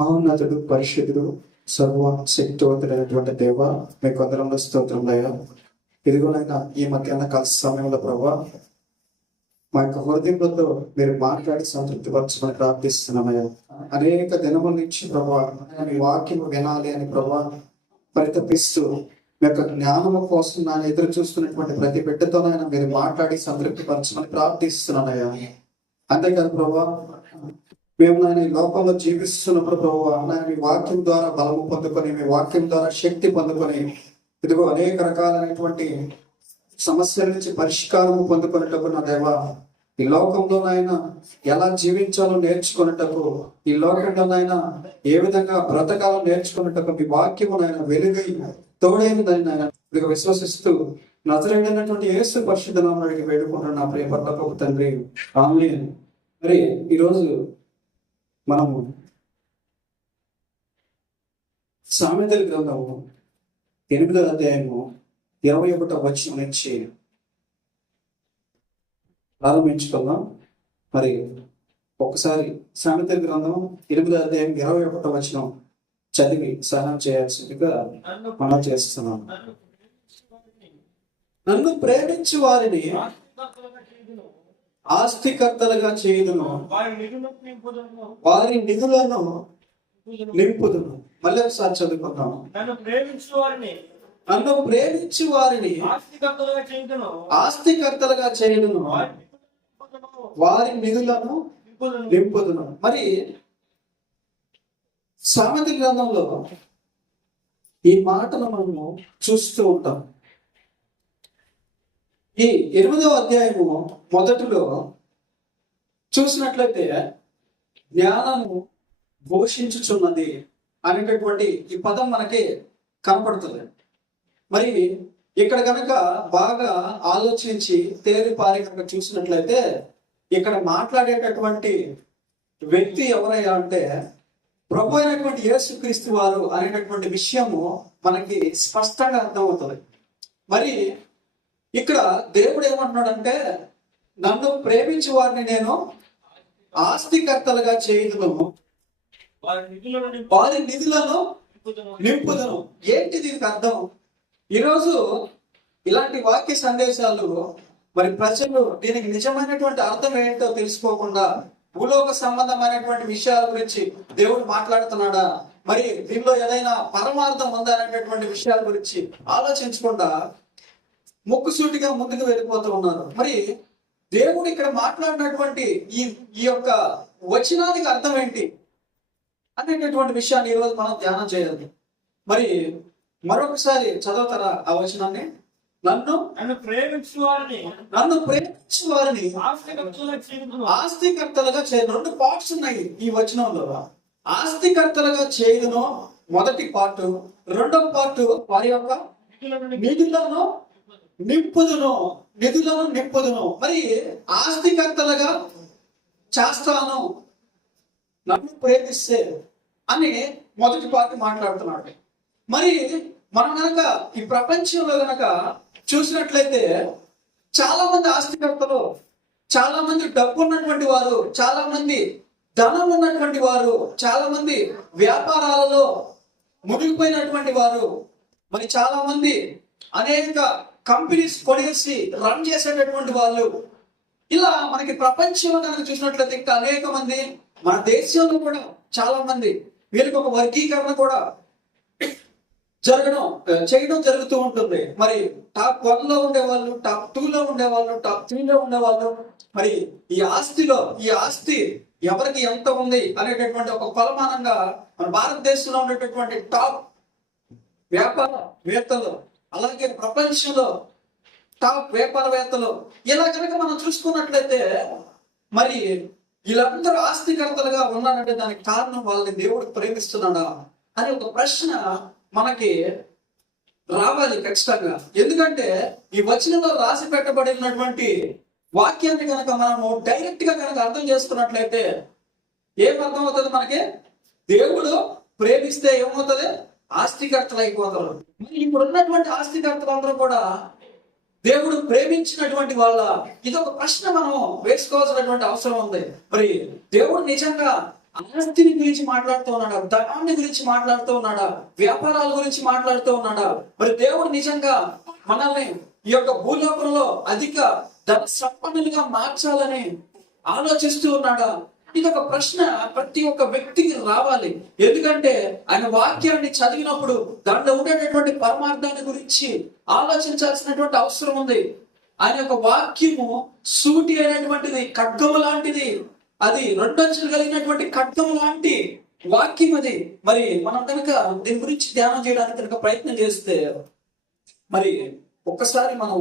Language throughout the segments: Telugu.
మహోన్నతుడు, పరిశుద్ధుడు, సర్వ శక్తివంతుడైనటువంటి దేవ, మీ కొందరంలో స్తోత్రములయ్యా. ఇదిగోనైనా ఈ మధ్యాహ్న కాల సమయంలో ప్రభా, మా యొక్క హృదయంలో మీరు మాట్లాడి సంతృప్తి పరచమని ప్రార్థిస్తున్నామయ్యా. అనేక దినముల నుంచి ప్రభా మీ వాక్యం వినాలి అని ప్రభా పరితపిస్తూ మీ యొక్క జ్ఞానము కోసం నాన్న ఎదురు చూస్తున్నటువంటి ప్రతి బిడ్డతోనైనా మీరు మాట్లాడి సంతృప్తి పరచమని ప్రార్థిస్తున్నానయ్యా. అంతేకాదు ప్రభా, మేము నాయన ఈ లోకంలో జీవిస్తున్నప్పుడు ప్రభు నాయన మీ వాక్యం ద్వారా బలము పొందుకొని, మీ వాక్యం ద్వారా శక్తి పొందుకొని, ఇదిగో అనేక రకాలైనటువంటి సమస్యల నుంచి పరిష్కారము పొందుకునేటకు నా దేవా, ఈ లోకంలోనైనా ఎలా జీవించాలో నేర్చుకునేటకు, ఈ లోకంలోనైనా ఏ విధంగా బ్రతకాలో నేర్చుకునేటకు మీ వాక్యము నాయన వెలుగై తోడైనదని నాయన ఇదిగో విశ్వసిస్తూ నజరేయుడైనటువంటి యేసు పరిశుద్ధ నామమున వేడుకుంటున్న నా ప్రియ పరలోకపు తండ్రి, ఆమేన్. మరి ఈరోజు మనము సామెతల గ్రంథము 8వ అధ్యాయము 21వ వచనం నుంచి ప్రారంభించుకుందాం. మరి ఒకసారి సామెతల గ్రంథము 8వ అధ్యాయం 21వ వచనం చదివి సహాయం చేయాల్సిందిగా మనం చేస్తున్నాం. నన్ను ప్రేమించు వారిని ఆస్తికర్తలుగా చేయుదును, వారి నిధులను నింపుదును. మళ్ళీ ఒకసారి చదువుకుందాం. నన్ను ప్రేమించు వారిని ఆస్తికర్తలుగా చేయుదును, వారి నిధులను నింపుదును. మరి సామెతల గ్రంథంలో ఈ మాటను మనము చూస్తూ ఉంటాం. ఈ 8వ అధ్యాయము మొదటిలో చూసినట్లయితే జ్ఞానము ఘోషించుచున్నది అనేటటువంటి ఈ పదం మనకి కనపడుతుంది. మరి ఇక్కడ కనుక బాగా ఆలోచించి తేలిపారి కనుక చూసినట్లయితే ఇక్కడ మాట్లాడేటటువంటి వ్యక్తి ఎవరయ్యా అంటే ప్రభు అయినటువంటి యేసుక్రీస్తు వారు అనేటటువంటి విషయము మనకి స్పష్టంగా అర్థమవుతుంది. మరి ఇక్కడ దేవుడు ఏమంటున్నాడంటే, నన్ను ప్రేమించే వారిని నేను ఆస్తికర్తలుగా చేయుదును, వారి నిధులను నింపుదును. ఏంటి దీనికి అర్థం? ఈరోజు ఇలాంటి వాక్య సందేశాలు మరి ప్రజలు దీనికి నిజమైనటువంటి అర్థం ఏంటో తెలుసుకోకుండా భూలోక సంబంధమైనటువంటి విషయాల గురించి దేవుడు మాట్లాడుతున్నాడా, మరి దీనిలో ఏదైనా పరమార్థం ఉందా అనేటటువంటి విషయాల గురించి ఆలోచించకుండా ముక్కుసూటిగా ముందుకు వెళ్ళిపోతూ ఉన్నారు. మరి దేవుడు ఇక్కడ మాట్లాడినటువంటి ఈ యొక్క వచనానికి అర్థం ఏంటి అనేటటువంటి విషయాన్ని ఈరోజు మనం ధ్యానం చేయాలి. మరి మరొకసారి చదువుతారా ఆ వచనాన్ని? నన్ను ప్రేమించు వారిని ఆస్తికర్తలుగా చేయను. 2 పార్ట్స్ ఉన్నాయి ఈ వచనంలో. ఆస్తికర్తలుగా చేయను మొదటి పార్ట్, రెండవ పార్ట్ వారి యొక్క నిధులను నింపుదును. మరి ఆస్తికర్తలుగా చేస్తాను నన్ను ప్రేమిస్తే అని మొదటి పార్టీ మాట్లాడుతున్నాడు. మరి మనం గనక ఈ ప్రపంచంలో గనక చూసినట్లయితే చాలా మంది ఆస్తికర్తలు, చాలా మంది డబ్బు ఉన్నటువంటి వారు, చాలా మంది ధనం ఉన్నటువంటి వారు, చాలా మంది వ్యాపారాలలో మునిగిపోయినటువంటి వారు, మరి చాలా మంది అనేక కంపెనీస్ కొనేసి రన్ చేసేటటువంటి వాళ్ళు, ఇలా మనకి ప్రపంచంలో కనుక చూసినట్లయితే ఇంకా అనేక మంది, మన దేశంలో కూడా చాలా మంది వీళ్ళకి ఒక వర్గీకరణ కూడా చేయడం జరుగుతూ ఉంటుంది. మరి టాప్ 1లో ఉండేవాళ్ళు, టాప్ 2లో ఉండేవాళ్ళు, టాప్ 3లో ఉండేవాళ్ళు. మరి ఈ ఆస్తి ఎవరికి ఎంత ఉంది అనేటటువంటి ఒక కొలమానంగా మన భారతదేశంలో ఉండేటటువంటి టాప్ వ్యాపారవేత్తలు, అలాగే ప్రపంచంలో టాప్ వ్యాపారవేత్తలు, ఇలా కనుక మనం చూసుకున్నట్లయితే మరి వీళ్ళందరూ ఆస్తికర్తలుగా ఉన్నారంటే దానికి కారణం వాళ్ళని దేవుడు ప్రేమిస్తున్నాడా అనే ఒక ప్రశ్న మనకి రావాలి ఖచ్చితంగా. ఎందుకంటే ఈ వచనంలో రాసి పెట్టబడినటువంటి వాక్యాన్ని కనుక మనము డైరెక్ట్ గా కనుక అర్థం చేసుకున్నట్లయితే ఏం అర్థం అవుతుంది మనకి? దేవుడు ప్రేమిస్తే ఏమవుతుంది? ఆస్తికర్తలు అయిపోతారు. మరి ఇప్పుడు ఉన్నటువంటి ఆస్తికర్తలందరూ కూడా దేవుడు ప్రేమించినటువంటి వాళ్ళ, ఇది ఒక ప్రశ్న మనం వేసుకోవాల్సినటువంటి అవసరం ఉంది. మరి దేవుడు నిజంగా ఆస్తిని గురించి మాట్లాడుతూ ఉన్నాడా, ధనాన్ని గురించి మాట్లాడుతూ ఉన్నాడా, వ్యాపారాల గురించి మాట్లాడుతూ ఉన్నాడా? మరి దేవుడు నిజంగా మనల్ని ఈ యొక్క భూలోకంలో అధిక ధన సంపన్నులుగా మార్చాలని ఆలోచిస్తూ ఉన్నాడా? ఇది ఒక ప్రశ్న ప్రతి ఒక్క వ్యక్తికి రావాలి. ఎందుకంటే ఆయన వాక్యాన్ని చదివినప్పుడు దాంట్లో ఉండేటటువంటి పరమార్థాన్ని గురించి ఆలోచించాల్సినటువంటి అవసరం ఉంది. ఆయన యొక్క వాక్యము సూటి అయినటువంటిది, ఖడ్గము లాంటిది. అది రెండంచులు కలిగినటువంటి ఖడ్గము లాంటి వాక్యం అది. మరి మనం కనుక దీని గురించి ధ్యానం చేయడానికి కనుక ప్రయత్నం చేస్తే, మరి ఒక్కసారి మనం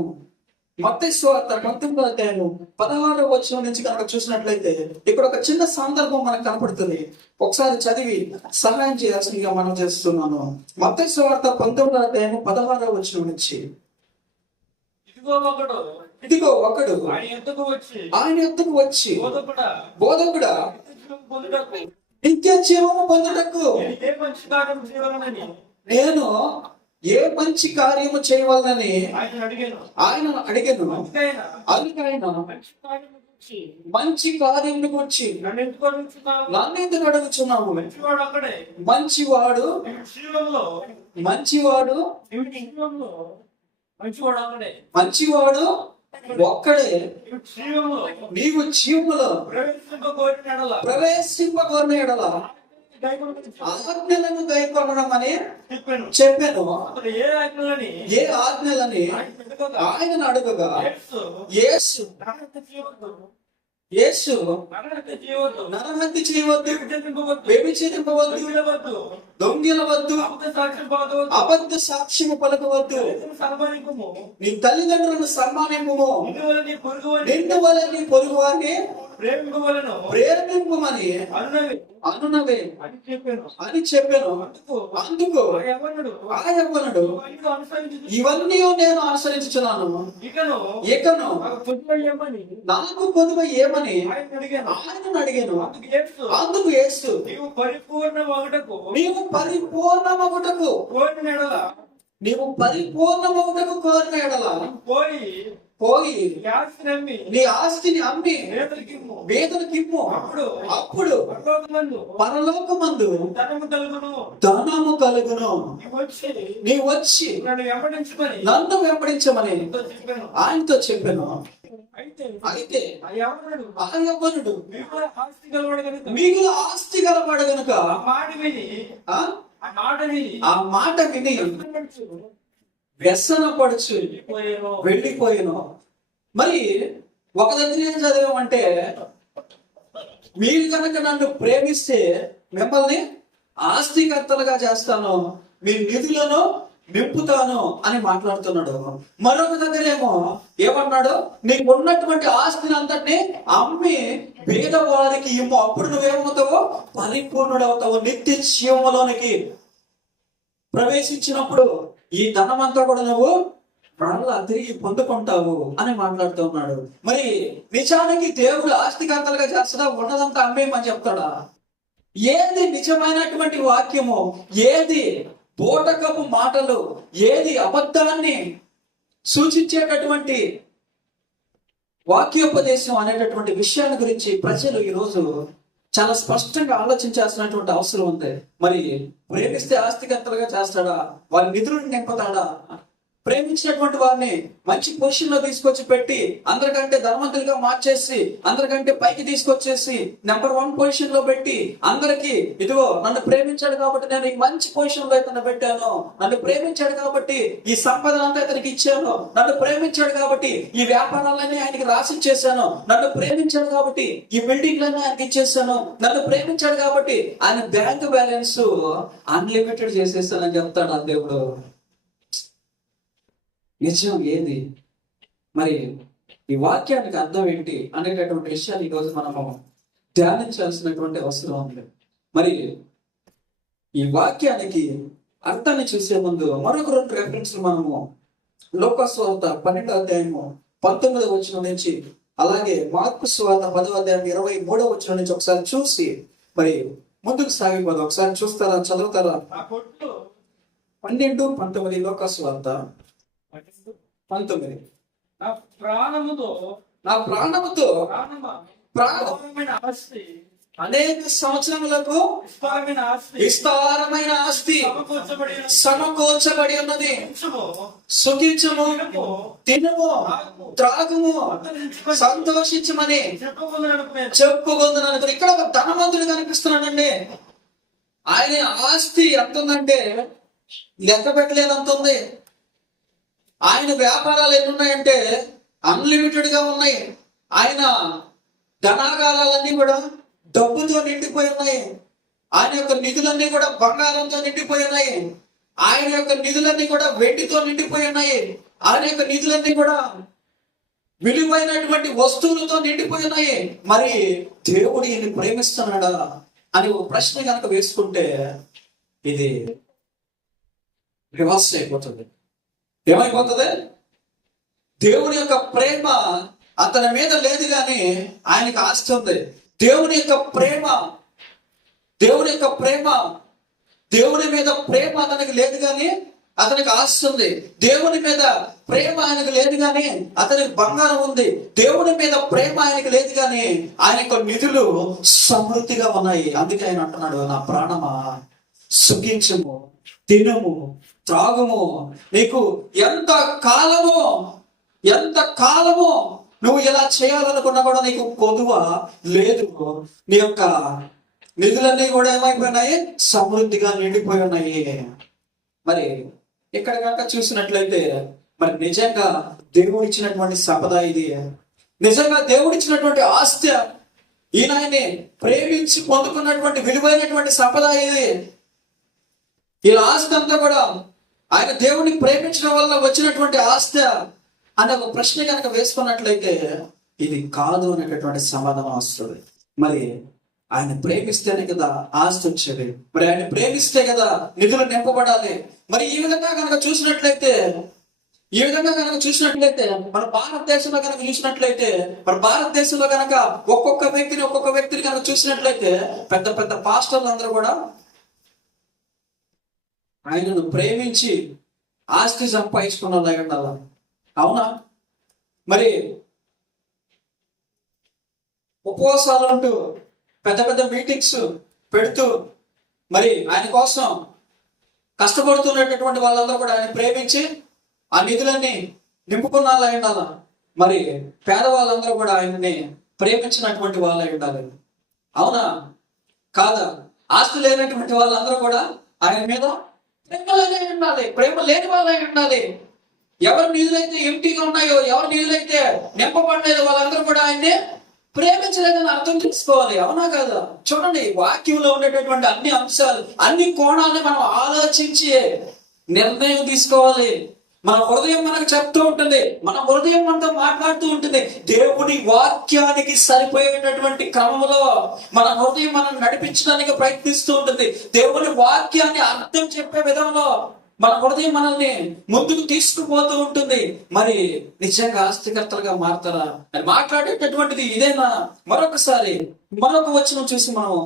మత్తయి సువార్త 19వ అధ్యాయం 16వ వచనం నుంచి కనుక చూసినట్లయితే ఇక్కడ ఒక చిన్న సందర్భం మనకు కనపడుతుంది. ఒకసారి చదివి సహాయం చేయాల్సిందిగా మనం చేస్తున్నాను. మత్తయి సువార్త 19వ అధ్యాయం 16వ వచనం నుంచి. ఇదిగో ఒకడు ఆయన యొద్దకు వచ్చి బోధకుడా, నిత్య జీవము పొందుటకు నేను ఏ మంచి కార్యము చేయవలనని ఆయన అడిగాను. అందుకైన మంచి కార్యం గురించి నన్ను ఎందుకు అడుగుచున్నావు? మంచివాడు ఒక్కడే నీవు జీవములో ప్రవేశింపగోరిన ఎడల ఆజ్ఞలను గైకొనమని చెప్పాను. ఏ ఆజ్ఞలని ఆయన అడుగగా యేసు నరహత్య చేయవద్దు, వ్యభిచరింపవద్దు, దొంగిలవద్దు, అబద్ధ సాక్ష్యము పలకవద్దు, నీ తల్లిదండ్రులను సన్మానింపుము, నిన్ను వలె నీ పొరుగు వారిని ప్రేమింపమని అనునవే అని చెప్పాను. అందుకు ఆ యవ్వనుడు ఇవన్నీ నేను అనుసరించుచున్నాను, ఇకను నాకు పొదువ ఏమని ఆయన అడిగాను. అందుకు యేసు నీవు పరిపూర్ణమగుటకు కోరిన ఎడల పోయి నీ ఆస్తిని అమ్మి పేదలకిమ్ము, అప్పుడు పరలోకమందు ధనము కలుగును. నీ వచ్చి నన్ను వెంబడించమని ఆయనతో చెప్పాను. అయితే ఆ యవ్వనుడు మిగులు ఆస్తి గలవాడు గనుక ఆ మాట విని వ్యసనపడుచు వెళ్ళిపోయాను. మరి ఒక దగ్గర ఏం చదివామంటే, మీరు కనుక నన్ను ప్రేమిస్తే మిమ్మల్ని ఆస్తికర్తలుగా చేస్తాను, మీ నిధులను నింపుతాను అని మాట్లాడుతున్నాడు. మరొక దగ్గరేమో ఏమన్నాడు, నీకు ఉన్నటువంటి ఆస్తిని అంతటిని అమ్మి పేదవాడికి ఇమ్ము, అప్పుడు నువ్వేమవుతావో పరిపూర్ణుడవుతావు, నిత్య జీవములోనికి ప్రవేశించినప్పుడు ఈ ధనమంతా కూడా నువ్వు మరలా తిరిగి పొందుకుంటావు అని మాట్లాడుతూ ఉన్నాడు. మరి నిజానికి దేవుడు ఆస్తికర్తలుగా చేస్తాడా, ఉన్నదంతా అమ్మేయమని చెప్తాడా? ఏది నిజమైనటువంటి వాక్యము, ఏది బోటకపు మాటలు, ఏది అబద్ధాన్ని సూచించేటటువంటి వాక్యోపదేశం అనేటటువంటి విషయాన్ని గురించి ప్రజలు ఈరోజు చాలా స్పష్టంగా ఆలోచించాల్సినటువంటి అవసరం ఉంది. మరి ప్రేమిస్తే ఆస్తికర్తలుగా చేస్తాడా, వారి నిధులను నింపుతాడా? ప్రేమించినటువంటి వారిని మంచి పొజిషన్ లో తీసుకొచ్చి పెట్టి అందరికంటే ధనవంతులుగా మార్చేసి అందరికంటే పైకి తీసుకొచ్చేసి నెంబర్ 1 పొజిషన్ లో పెట్టి అందరికి ఇదిగో నన్ను ప్రేమించాడు కాబట్టి నేను ఈ మంచి పొజిషన్ లో ఇతను పెట్టాను, నన్ను ప్రేమించాడు కాబట్టి ఈ సంపద అంతా ఇతనికి ఇచ్చాను, నన్ను ప్రేమించాడు కాబట్టి ఈ వ్యాపారాలన్నీ ఆయనకి రాసిచ్చేసాను, నన్ను ప్రేమించాడు కాబట్టి ఈ బిల్డింగ్లన్నీ ఆయనకి ఇచ్చేసాను, నన్ను ప్రేమించాడు కాబట్టి ఆయన బ్యాంక్ బ్యాలెన్స్ అన్లిమిటెడ్ చేసేసానని చెప్తాడు ఆ దేవుడు. నిజం ఏది? మరి ఈ వాక్యానికి అర్థం ఏంటి అనేటటువంటి విషయాన్ని ఈరోజు మనము ధ్యానించాల్సినటువంటి అవసరం ఉంది. మరి ఈ వాక్యానికి అర్థాన్ని చూసే ముందు మరొక 2 రెఫరెన్స్లు మనము లూకా సువార్త 12వ అధ్యాయము 19వ వచనం నుంచి, అలాగే మార్కు సువార్త 10వ అధ్యాయం 23వ వచనం నుంచి ఒకసారి చూసి మరి ముందుకు సాగిపోదాం. ఒకసారి చూస్తారా, చదువుతారా? 12-19 లూకా సువార్త 19. నా ప్రాణముతో అనేక సంవత్సరములకు విస్తారమైన ఆస్తి విస్తారమైన ఆస్తి సమకూర్చబడి ఉన్నది. సమకూర్చబడి ఉన్నది. సుఖము, సుఖించము, తినుము, త్రాగుము, సంతరించుకొని సంతోషించమని చెప్పుకుందుననుకునే చెప్పుకుందును. ఇక్కడ ఒక ధనవంతుడు కనిపిస్తున్నాడండి. ఆయన ఆస్తి ఎంత ఉందంటే లెక్క పెట్టలేనంత ఉంది. ఆయన వ్యాపారాలు ఎన్ని ఉన్నాయంటే అన్లిమిటెడ్ గా ఉన్నాయి. ఆయన ధనాగారాలన్నీ కూడా డబ్బుతో నిండిపోయి ఉన్నాయి. ఆయన యొక్క నిధులన్నీ కూడా బంగారంతో నిండిపోయి ఉన్నాయి. ఆయన యొక్క నిధులన్నీ కూడా వెండితో నిండిపోయి ఉన్నాయి. ఆయన యొక్క నిధులన్నీ కూడా విలువైనటువంటి వస్తువులతో నిండిపోయి ఉన్నాయి. మరి దేవుడు ఈయన్ని ప్రేమిస్తున్నాడా అని ఒక ప్రశ్న కనుక వేసుకుంటే ఇది రివర్స్ అయిపోతుంది. ఏమైపోతుంది? దేవుని యొక్క ప్రేమ అతని మీద లేదు కానీ ఆయనకి ఆస్తి ఉంది. దేవుని యొక్క ప్రేమ దేవుని మీద ప్రేమ అతనికి లేదు కానీ అతనికి ఆస్తి ఉంది. దేవుని మీద ప్రేమ ఆయనకు లేదు కానీ అతనికి బంగారం ఉంది. దేవుని మీద ప్రేమ ఆయనకు లేదు కానీ ఆయన యొక్క నిధులు సమృద్ధిగా ఉన్నాయి. అందుకే ఆయన అంటున్నాడు, నా ప్రాణమా సుఖించము, తినము, త్రాగుము. నీకు ఎంత కాలము నువ్వు ఇలా చేయాలనుకున్నా కూడా నీకు కొదువ లేదు. నీ యొక్క నిధులన్నీ కూడా ఏమైపోయినాయి? సమృద్ధిగా నిండిపోయి ఉన్నాయి. మరి ఇక్కడ కనుక చూసినట్లయితే మరి నిజంగా దేవుడు ఇచ్చినటువంటి సంపద ఇది. నిజంగా దేవుడు ఇచ్చినటువంటి ఆస్తి. ఈయన ఆయన్ని ప్రేమించి పొందుకున్నటువంటి విలువైనటువంటి సంపద ఇది. ఈ ఆస్తి అంతా కూడా ఆయన దేవుడిని ప్రేమించడం వల్ల వచ్చినటువంటి ఆస్తి అనే ఒక ప్రశ్న కనుక వేసుకున్నట్లయితే ఇది కాదు అనేటటువంటి సమాధానం వస్తుంది. మరి ఆయన ప్రేమిస్తేనే కదా ఆస్తి వచ్చేది. మరి ఆయన ప్రేమిస్తే కదా నిధులు నింపబడాలి. మరి ఈ విధంగా కనుక చూసినట్లయితే మన భారతదేశంలో కనుక చూసినట్లయితే ఒక్కొక్క వ్యక్తిని కనుక చూసినట్లయితే పెద్ద పెద్ద పాస్టర్లు అందరూ కూడా ఆయనను ప్రేమించి ఆస్తి సంపాదించుకున్న ఉండాలి. అవునా? మరి ఉపవాసాలు అంటూ పెద్ద పెద్ద మీటింగ్స్ పెడుతూ మరి ఆయన కోసం కష్టపడుతున్నటువంటి వాళ్ళందరూ కూడా ఆయన ప్రేమించి ఆ నిధులన్నీ నింపుకున్న ఉండాలి. మరి పేదవాళ్ళందరూ కూడా ఆయన్ని ప్రేమించినటువంటి వాళ్ళై ఉండాలి. అవునా కాదా? ఆస్తి లేనటువంటి వాళ్ళందరూ కూడా ఆయన మీద ప్రేమ లేని వాళ్ళై ఉండాలి. ఎవరి నిధులైతే ఎంటీగా ఉన్నాయో, ఎవరి నిధులైతే నింపబడలేదో వాళ్ళందరూ కూడా ఆయన్ని ప్రేమించలేదని అర్థం చేసుకోవాలి. అవునా కాదా? చూడండి, వాక్యంలో ఉండేటటువంటి అన్ని అంశాలు, అన్ని కోణాలని మనం ఆలోచించి నిర్ణయం తీసుకోవాలి. మన హృదయం మనకు చెప్తూ ఉంటుంది, మన హృదయం మనతో మాట్లాడుతూ ఉంటుంది. దేవుని వాక్యానికి సరిపోయేటటువంటి క్రమంలో మన హృదయం మనం నడిపించడానికి ప్రయత్నిస్తూ ఉంటుంది. దేవుని వాక్యాన్ని అర్థం చెప్పే విధంలో మన హృదయం మనల్ని ముందుకు తీసుకుపోతూ ఉంటుంది. మరి నిజంగా ఆస్తికర్తలుగా మారుతారా అని మాట్లాడేటటువంటిది ఇదేనా? మరొక వచనం చూసి మనం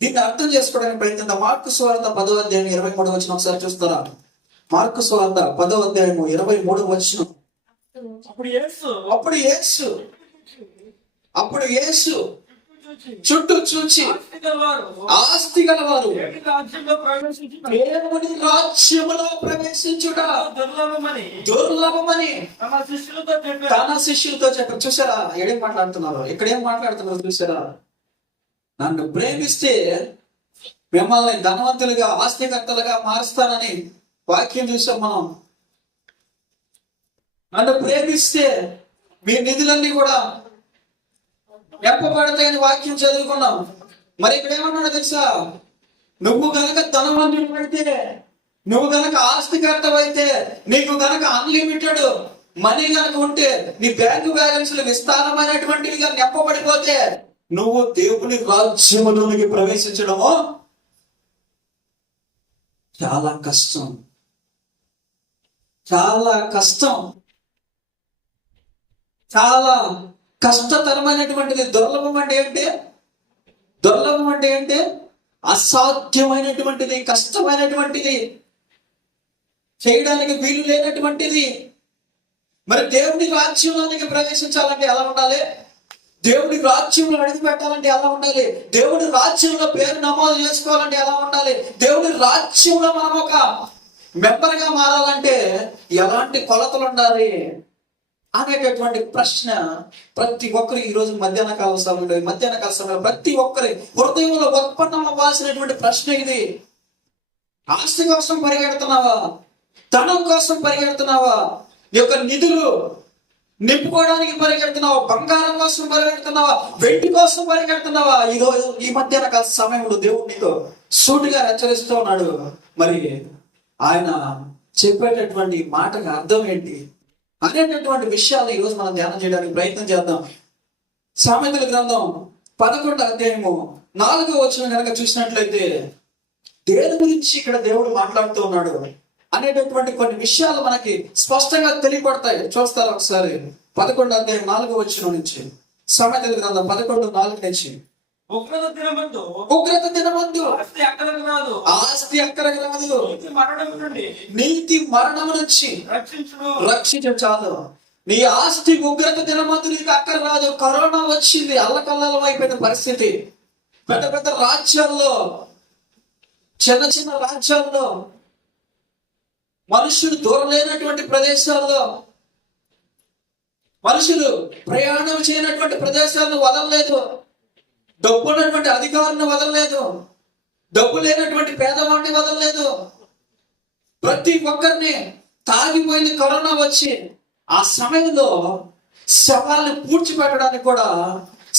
దీన్ని అర్థం చేసుకోవడానికి ప్రయత్నిద్దాం. మార్కు సువార్త 10వ అధ్యాయం 23వ వచనం ఒకసారి చూస్తారా? మార్కు సువార్త 10వ అధ్యాయం 23వ వచనం. అప్పుడు యేసు చుట్టూ చూచి ఆస్తి గలవారు దేవుని రాజ్యములో ప్రవేశించుట దుర్లభమని తన శిష్యులతో చెప్పారు. చూసారా ఏం మాట్లాడుతున్నారు? ఇక్కడ ఏం మాట్లాడుతున్నారు చూసారా? నన్ను ప్రేమిస్తే మిమ్మల్ని ధనవంతులుగా, ఆస్తికర్తలుగా మారుస్తానని వాక్యం చూసాం మనం. నన్ను ప్రేమిస్తే మీ నిధులన్నీ కూడా నింపబడతాయని వాక్యం చదువుకున్నాం. మరి ఇక్కడ ఏమన్నాడు తెలుసా? నువ్వు గనక ధనవంతుడు అయితే, నువ్వు గనక ఆస్తికర్తవైతే, నీకు గనక అన్లిమిటెడ్ మనీ గనక ఉంటే, నీ బ్యాంకు బ్యాలెన్స్లు విస్తారమైనటువంటివిగా నింపబడిపోతే, నువ్వు దేవుని రాజ్యములోనికి ప్రవేశించడము చాలా కష్టం. చాలా కష్టతరమైనటువంటిది. దుర్లభం అంటే ఏంటి? అసాధ్యమైనటువంటిది, కష్టమైనటువంటిది, చేయడానికి వీలు లేనటువంటిది. మరి దేవుని రాజ్యంలోనికి ప్రవేశించాలంటే ఎలా ఉండాలి? దేవుడి రాజ్యంలో అడుగు పెట్టాలంటే ఎలా ఉండాలి? దేవుడి రాజ్యంలో పేరు నమోదు చేసుకోవాలంటే ఎలా ఉండాలి? దేవుడి రాజ్యంలో మనం ఒక మెంబర్ గా మారాలంటే ఎలాంటి కొలతలు ఉండాలి అనేటటువంటి ప్రశ్న ప్రతి ఒక్కరు ఈ రోజు మధ్యాహ్న కాల సమయంలో ప్రతి ఒక్కరి హృదయంలో ఉత్పన్నం అవ్వాల్సినటువంటి ప్రశ్న ఇది. ఆస్తి కోసం పరిగెడుతున్నావా? ధనం కోసం పరిగెడుతున్నావా? నీ యొక్క నిధులు నింపుకోవడానికి పరిగెడుతున్నావా? బంగారం కోసం పరిగెడుతున్నావా? వెండి కోసం పరిగెడుతున్నావా? ఈ మధ్యాహ్న కాల సమయంలో దేవుడు నీతో సూటిగా హెచ్చరిస్తూ ఉన్నాడు. మరి ఆయన చెప్పేటటువంటి మాటకి అర్థం ఏంటి అనేటటువంటి విషయాలు ఈరోజు మనం ధ్యానం చేయడానికి ప్రయత్నం చేద్దాం. సామెతల గ్రంథం 11వ అధ్యాయము 4వ వచనం కనుక చూసినట్లయితే దేని గురించి ఇక్కడ దేవుడు మాట్లాడుతూ ఉన్నాడు అనేటటువంటి కొన్ని విషయాలు మనకి స్పష్టంగా తెలియపడతాయి. చూస్తారు ఒకసారి 11వ అధ్యాయం 4వ వచనం నుంచి. సామెతల గ్రంథం 11:4 నుంచి. ఉగ్రత దినమందు ఆస్తి అక్కరకు రాదు, నీతి మరణము నుంచి రక్షించు చాలు. నీ ఆస్తి ఉగ్రత దినమందు నీకు అక్కర రాదు. కరోనా వచ్చింది, అల్లకల్లం అయిపోయిన పరిస్థితి. పెద్ద పెద్ద రాజ్యాల్లో, చిన్న చిన్న రాజ్యాల్లో, మనుషులు దూరం లేనటువంటి ప్రదేశాల్లో, మనుషులు ప్రయాణం చేయనటువంటి ప్రదేశాలను వదలలేదు. డబ్బు ఉన్నటువంటి అధికారులను వదలలేదు. డబ్బు లేనటువంటి పేదవాడిని వదలలేదు. ప్రతి ఒక్కరిని తాగిపోయింది కరోనా వచ్చి. ఆ సమయంలో శవాలను పూడ్చిపెట్టడానికి కూడా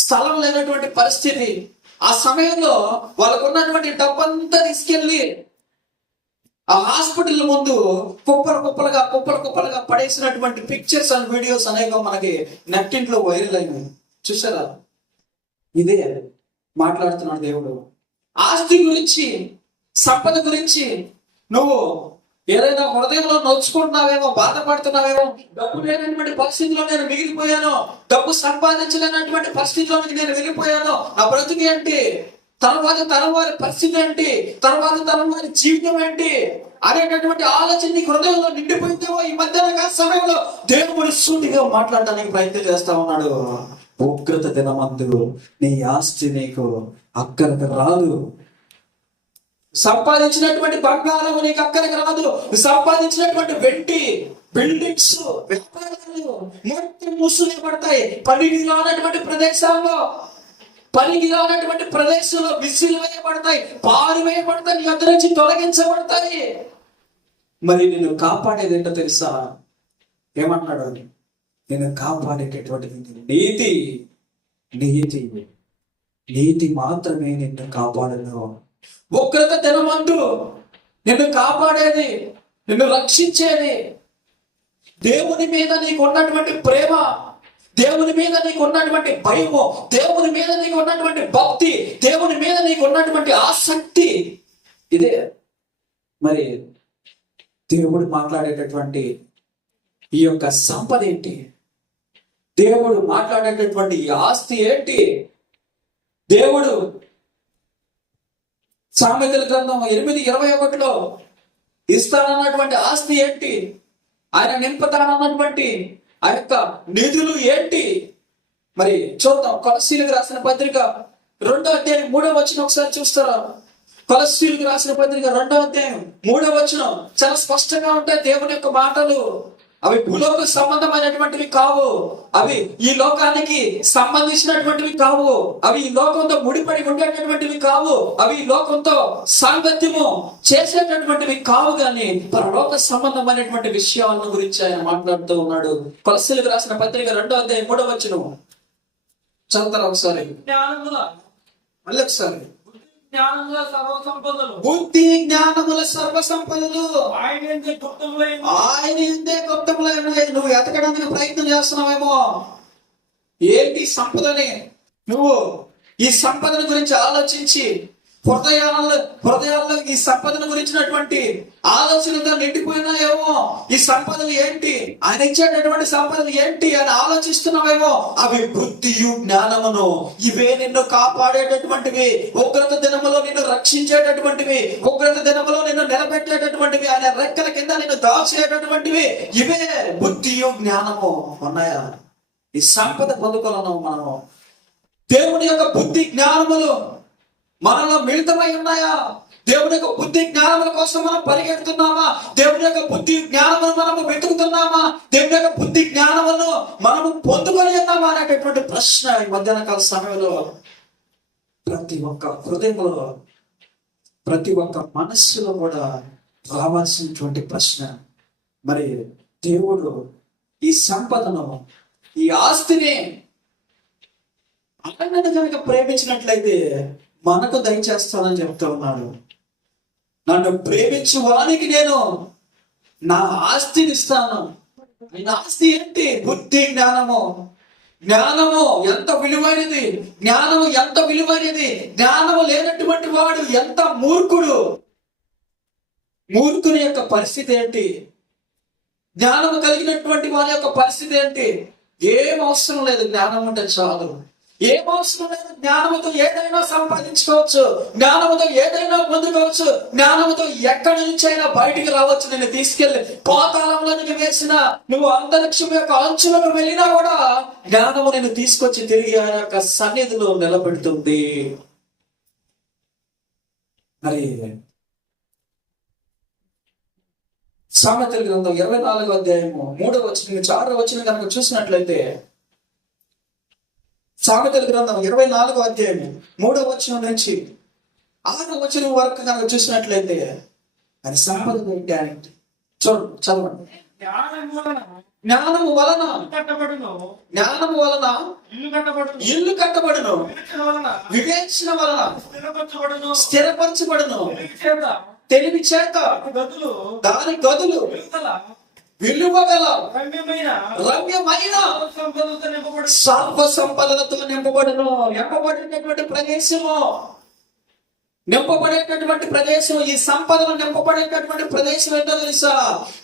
స్థలం లేనటువంటి పరిస్థితి. ఆ సమయంలో వాళ్ళకు ఉన్నటువంటి డబ్బంతా తీసుకెళ్ళి ఆ హాస్పిటల్ ముందు కుప్పలుగా పడేసినటువంటి పిక్చర్స్ అండ్ వీడియోస్ అనేక మనకి నెట్టింట్లో వైరల్ అయినాయి. చూసారా? ఇదే మాట్లాడుతున్నాడు దేవుడు. ఆస్తి గురించి, సంపద గురించి నువ్వు ఏదైనా హృదయంలో నొచ్చుకుంటున్నావేమో, బాధపడుతున్నావేమో. డబ్బు లేనటువంటి పరిస్థితిలో నేను మిగిలిపోయాను, డబ్బు సంపాదించలేనటువంటి పరిస్థితిలోకి నేను వెళ్ళిపోయాను, నా బ్రతుకు ఏంటి, తర్వాత తరం వారి పరిస్థితి ఏంటి, తర్వాత తరం వారి జీవితం ఏంటి అనేటటువంటి ఆలోచన నీ హృదయంలో నిండిపోయిందేమో. ఈ మధ్యాహ్న సమయంలో దేవుడు సూటిగా మాట్లాడడానికి ప్రయత్నం చేస్తా ఉన్నాడు. ఉగ్రత దినమందు నీ ఆస్తి నీకు అక్కరకు రాదు. సంపాదించినటువంటి బంగారం నీకు అక్కరకు రాదు. సంపాదించినటువంటి వెండి, బిల్డింగ్స్, వ్యాపారాలు మొత్తం మూసివేయబడతాయి. పనికి రానటువంటి ప్రదేశంలో విసిలు వేయబడతాయి, పారివేయబడతాయి, నీ వద్ద నుంచి తొలగించబడతాయి. మరి నిన్ను కాపాడేది ఏంటో తెలుసా? ఏమన్నాడు? నేను కాపాడేటటువంటి నీతి మాత్రమే నిన్ను కాపాడను. ఉగ్రత దినమందు నిన్ను కాపాడేది, నిన్ను రక్షించేది దేవుని మీద నీకు ఉన్నటువంటి ప్రేమ, దేవుని మీద నీకు ఉన్నటువంటి భయము, దేవుని మీద నీకు ఉన్నటువంటి భక్తి, దేవుని మీద నీకు ఉన్నటువంటి ఆసక్తి. ఇదే మరి దేవుడు మాట్లాడేటటువంటి ఈ యొక్క సంపద ఏంటి? దేవుడు మాట్లాడేటటువంటి ఈ ఆస్తి ఏంటి? దేవుడు సామెతల గ్రంథం 8:21 ఇస్తానన్నటువంటి ఆస్తి ఏంటి? ఆయన నింపుతానన్నటువంటి ఆ యొక్క నిధులు ఏంటి? మరి చూద్దాం. కొలస్సీలకు రాసిన పత్రిక 2వ అధ్యాయం 3వ వచనం ఒకసారి చూస్తారా? కొలస్సీలకు రాసిన పత్రిక 2వ అధ్యాయం 3వ వచనం చాలా స్పష్టంగా ఉంటాయి దేవుని యొక్క మాటలు. అవి భూలోక సంబంధమైనటువంటివి కావు, అవి ఈ లోకానికి సంబంధించినటువంటివి కావు, అవి ఈ లోకంతో ముడిపడి ఉండేటటువంటివి కావు, అవి ఈ లోకంతో సాంగత్యము చేసేటటువంటివి కావు. కానీ పరలోక సంబంధమైనటువంటి విషయాలను గురించి ఆయన మాట్లాడుతూ ఉన్నాడు. కొలస్సీలకు రాసిన పత్రిక 2వ అధ్యాయం 3వ వచనం చదువుతారా ఒకసారి? మళ్ళీ ఒకసారి. బుద్ధి జ్ఞానముల సర్వ సంపదలు ఆయన గుప్తములైన. నువ్వు ఎతకడానికి ప్రయత్నం చేస్తున్నావేమో. ఏంటి సంపదని? నువ్వు ఈ సంపదల గురించి ఆలోచించి హృదయాల్లో ఈ సంపదను గురించినటువంటి ఆలోచనలతో నిండిపోయినాయేమో. ఈ సంపదలు ఏంటి, ఆయన ఇచ్చేటటువంటి సంపదలు ఏంటి అని ఆలోచిస్తున్నావేమో. అవి బుద్ధియు జ్ఞానమును, ఇవే నిన్ను కాపాడేటటువంటివి, ఉగ్రత దినములో నిన్ను రక్షించేటటువంటివి, ఉగ్రత దినములో నిన్ను నిలబెట్టేటటువంటివి, ఆయన రెక్కల కింద నిన్ను దాచేటటువంటివి ఇవే బుద్ధియు జ్ఞానము. ఉన్నాయా? ఈ సంపద పొందుకోలను మనం దేవుని యొక్క బుద్ధి జ్ఞానములు మనలో మిళితమై ఉన్నాయా? దేవుని యొక్క బుద్ధి జ్ఞానముల కోసం మనం పరిగెడుతున్నామా? దేవుని యొక్క బుద్ధి జ్ఞానమును మనము వెతుకుతున్నామా? దేవుని యొక్క బుద్ధి జ్ఞానమును మనము పొందుకొని ఉన్నామా అనేటటువంటి ప్రశ్న ఈ మధ్యాహ్న కాల సమయంలో ప్రతి ఒక్క హృదయంలో, ప్రతి ఒక్క మనస్సులో కూడా రావాల్సినటువంటి ప్రశ్న. మరి దేవుడు ఈ సంపదను, ఈ ఆస్తిని ఆయనను కనుక ప్రేమించినట్లయితే మనకు దయచేస్తానని చెప్తూ ఉన్నాడు. నన్ను ప్రేమించు వానికి నేను నా ఆస్తిని ఇస్తాను. ఆయన ఆస్తి ఏంటి? బుద్ధి జ్ఞానము. జ్ఞానము ఎంత విలువైనది! జ్ఞానము ఎంత విలువైనది! జ్ఞానము లేనటువంటి వాడు ఎంత మూర్ఖుడు! మూర్ఖుని యొక్క పరిస్థితి ఏంటి? జ్ఞానము కలిగినటువంటి వారి యొక్క పరిస్థితి ఏంటి? ఏం అవసరం లేదు, జ్ఞానం ఉంటే చాలు. ఏం అవసరం లేదు, జ్ఞానముతో ఏదైనా సంపాదించుకోవచ్చు, జ్ఞానముతో ఏదైనా పొందుకోవచ్చు, జ్ఞానముతో ఎక్కడి నుంచి అయినా బయటికి రావచ్చు. నేను తీసుకెళ్లి పాతాళంలోనికి వేసిన, నువ్వు అంతరిక్షం యొక్క అంచులకు వెళ్ళినా కూడా జ్ఞానము నేను తీసుకొచ్చి తిరిగి ఆయన యొక్క సన్నిధిలో నిలబెడుతుంది. మరి సామెతల గ్రంథం 24వ అధ్యాయము 3వ వచనం నుంచి 6వ వచనం కనుక చూసినట్లయితే, సామెతల గ్రంథం 24వ అధ్యాయము 3వ వచనం నుంచి 6వ వచనం వరకు కనుక చూసినట్లయితే అది సంపద ఏంటి? చూడండి, చదవండి. జ్ఞానము వలన ఇల్లు కట్టబడును, వివేచన వలన స్థిరపరచబడును, తెలివి చేత దాని గదులు విలువగల రమ్యమైన సర్వ సంపదలతో నింపబడును. నింపబడినటువంటి ప్రదేశము, నింపబడేటటువంటి ప్రదేశం, ఈ సంపదలు నింపబడేటటువంటి ప్రదేశం ఏంటో తెలుసా?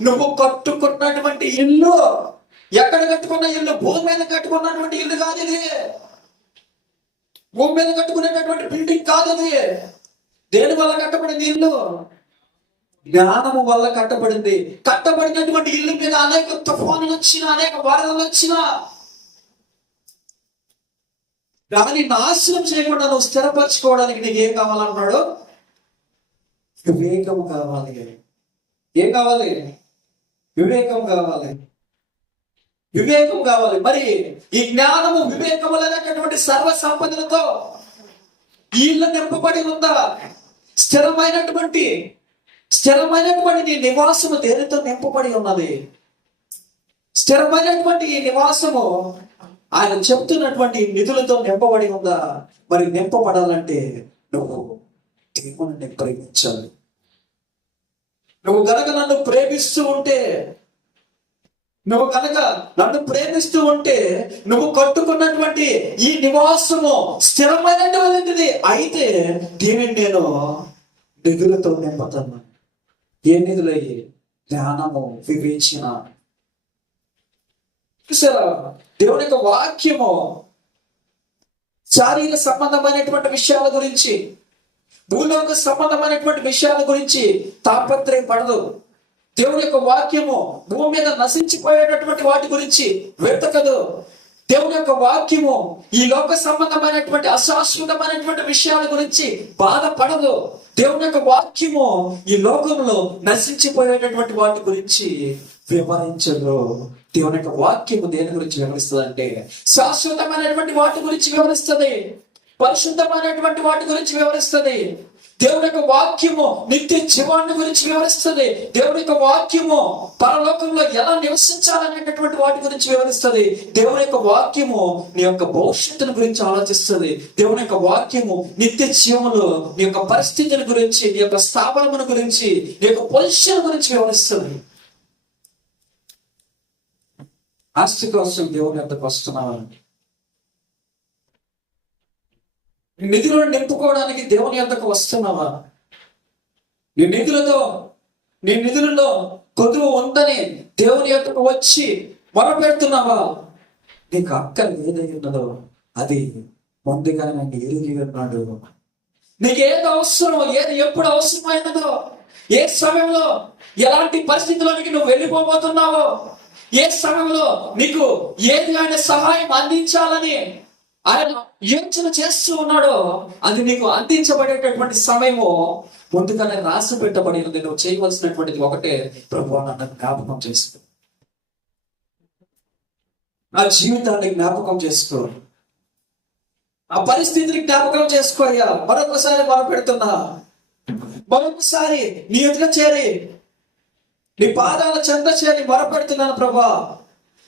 నువ్వు కట్టుకున్నటువంటి ఇల్లు. ఎక్కడ కట్టుకున్న ఇల్లు? భూమి మీద కట్టుకున్నటువంటి ఇల్లు కాదు ఇది. భూమి మీద కట్టుకునేటటువంటి బిల్డింగ్ కాదు అది. దేని వల్ల కట్టబడింది ఇల్లు? జ్ఞానము వల్ల కట్టబడింది. కట్టబడినటువంటి ఇల్లు మీద అనేక తుఫానులు వచ్చినా, అనేక వరదలు వచ్చినా దాన్ని నాశనం చేయకుండా నువ్వు స్థిరపరచుకోవడానికి నీకు ఏం కావాలన్నాడు? వివేకము కావాలి. ఏం కావాలి? వివేకం కావాలి. వివేకం కావాలి. మరి ఈ జ్ఞానము, వివేకము అనేటటువంటి సర్వ సంపదలతో ఈ ఇల్లు నింపబడి ఉందా? స్థిరమైనటువంటి నీ నివాసము దేనితో నింపబడి ఉన్నది? స్థిరమైనటువంటి ఈ నివాసము ఆయన చెప్తున్నటువంటి నిధులతో నింపబడి ఉందా? మరి నింపబడాలంటే నువ్వు దేవుని ప్రేమించాలి. నువ్వు గనక నన్ను ప్రేమిస్తూ ఉంటే, నువ్వు కట్టుకున్నటువంటి ఈ నివాసము స్థిరమైనటువంటిది అయితే దీనిని నేను నిధులతో నింపుతాను. ఏ నిధులయ్యి? జ్ఞానము, వివేచన. చూసారా, దేవుని యొక్క వాక్యము శారీర సంబంధమైనటువంటి విషయాల గురించి, భూలోక సంబంధమైనటువంటి విషయాల గురించి తాపత్రయం పడదు. దేవుని యొక్క వాక్యము భూమి మీద నశించిపోయేటటువంటి వాటి గురించి వెతకదు. దేవుని యొక్క వాక్యము ఈ లోక సంబంధమైనటువంటి అశాశ్వతమైనటువంటి విషయాల గురించి బాధపడదు. దేవుని యొక్క వాక్యము ఈ లోకంలో నశించిపోయేటటువంటి వాటి గురించి వివరించదు. దేవుని యొక్క వాక్యము దేని గురించి వివరిస్తుంది అంటే శాశ్వతమైనటువంటి వాటి గురించి వివరిస్తుంది, పరిశుద్ధమైనటువంటి వాటి గురించి వివరిస్తుంది. దేవుని యొక్క వాక్యము నిత్య జీవాన్ని గురించి వివరిస్తుంది. దేవుని యొక్క వాక్యము పరలోకంలో ఎలా నివసించాలనేటటువంటి వాటి గురించి వివరిస్తుంది. దేవుని యొక్క వాక్యము నీ యొక్క భవిష్యత్తును గురించి ఆలోచిస్తుంది. దేవుని యొక్క వాక్యము నిత్య జీవములో నీ యొక్క పరిస్థితిని గురించి, నీ యొక్క స్థాపనమును గురించి, నీ యొక్క పొజిషన్ గురించి వివరిస్తుంది. ఆస్తి కోసం దేవుని యొద్దకు వస్తున్నావా? నిధులను నింపుకోవడానికి దేవుని యొద్దకు వస్తున్నావా? నీ నిధులలో కొదువు ఉందని దేవుని యొద్దకు వచ్చి మొరపెడుతున్నావా? నీకు అక్కర ఏదై ఉన్నదో అది ముందుగా నన్ను ఎరిగి ఉన్నాడు. నీకు ఏది అవసరమో, ఏది ఎప్పుడు అవసరమైనదో, ఏ సమయంలో ఎలాంటి పరిస్థితిలోనికి నువ్వు వెళ్ళిపోబోతున్నావో, ఏ సమయంలో నీకు ఏది ఆయన సహాయం అందించాలని ఆయన యోచన చేస్తూ ఉన్నాడో అది నీకు అందించబడేటటువంటి సమయము ముందుగానే రాసి పెట్టబడినది. నువ్వు చేయవలసినటువంటిది ఒకటే, ప్రభువా నన్ను జ్ఞాపకం చేసుకో, నా జీవితాన్ని జ్ఞాపకం చేసుకో, ఆ పరిస్థితిని జ్ఞాపకం చేసుకో అయ్యా. మరొకసారి మొరపెడుతున్నా, మరొకసారి నీ ఎదుట చేరి నీ పాదాల చెంత చేరి మొరపెడుతున్నాను ప్రభా.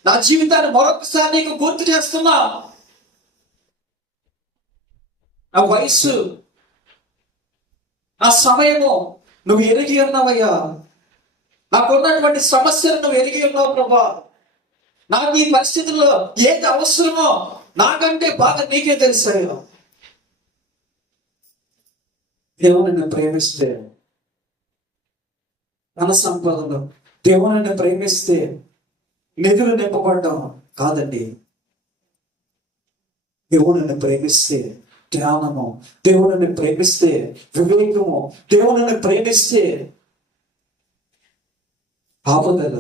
నా జీవితాన్ని మరొకసారి నీకు గుర్తు చేస్తున్నా. నా వయసు, నా సమయము నువ్వు ఎరిగి ఉన్నావయ్యా. నాకున్నటువంటి సమస్యలు నువ్వు ఎరిగి ఉన్నావు ప్రభా. నాకు ఈ పరిస్థితుల్లో ఏది అవసరమో నాకంటే బాగా నీకే తెలుసాయో. దేవుని నన్ను ప్రేమిస్తే ధన సంపదలు, దేవుని నన్ను ప్రేమిస్తే నిధులు నింపబడ్డం కాదండి. దేవుని ప్రేమిస్తే జ్ఞానము, దేవుని ప్రేమిస్తే వివేకము, దేవుని ప్రేమిస్తే ఆపదల,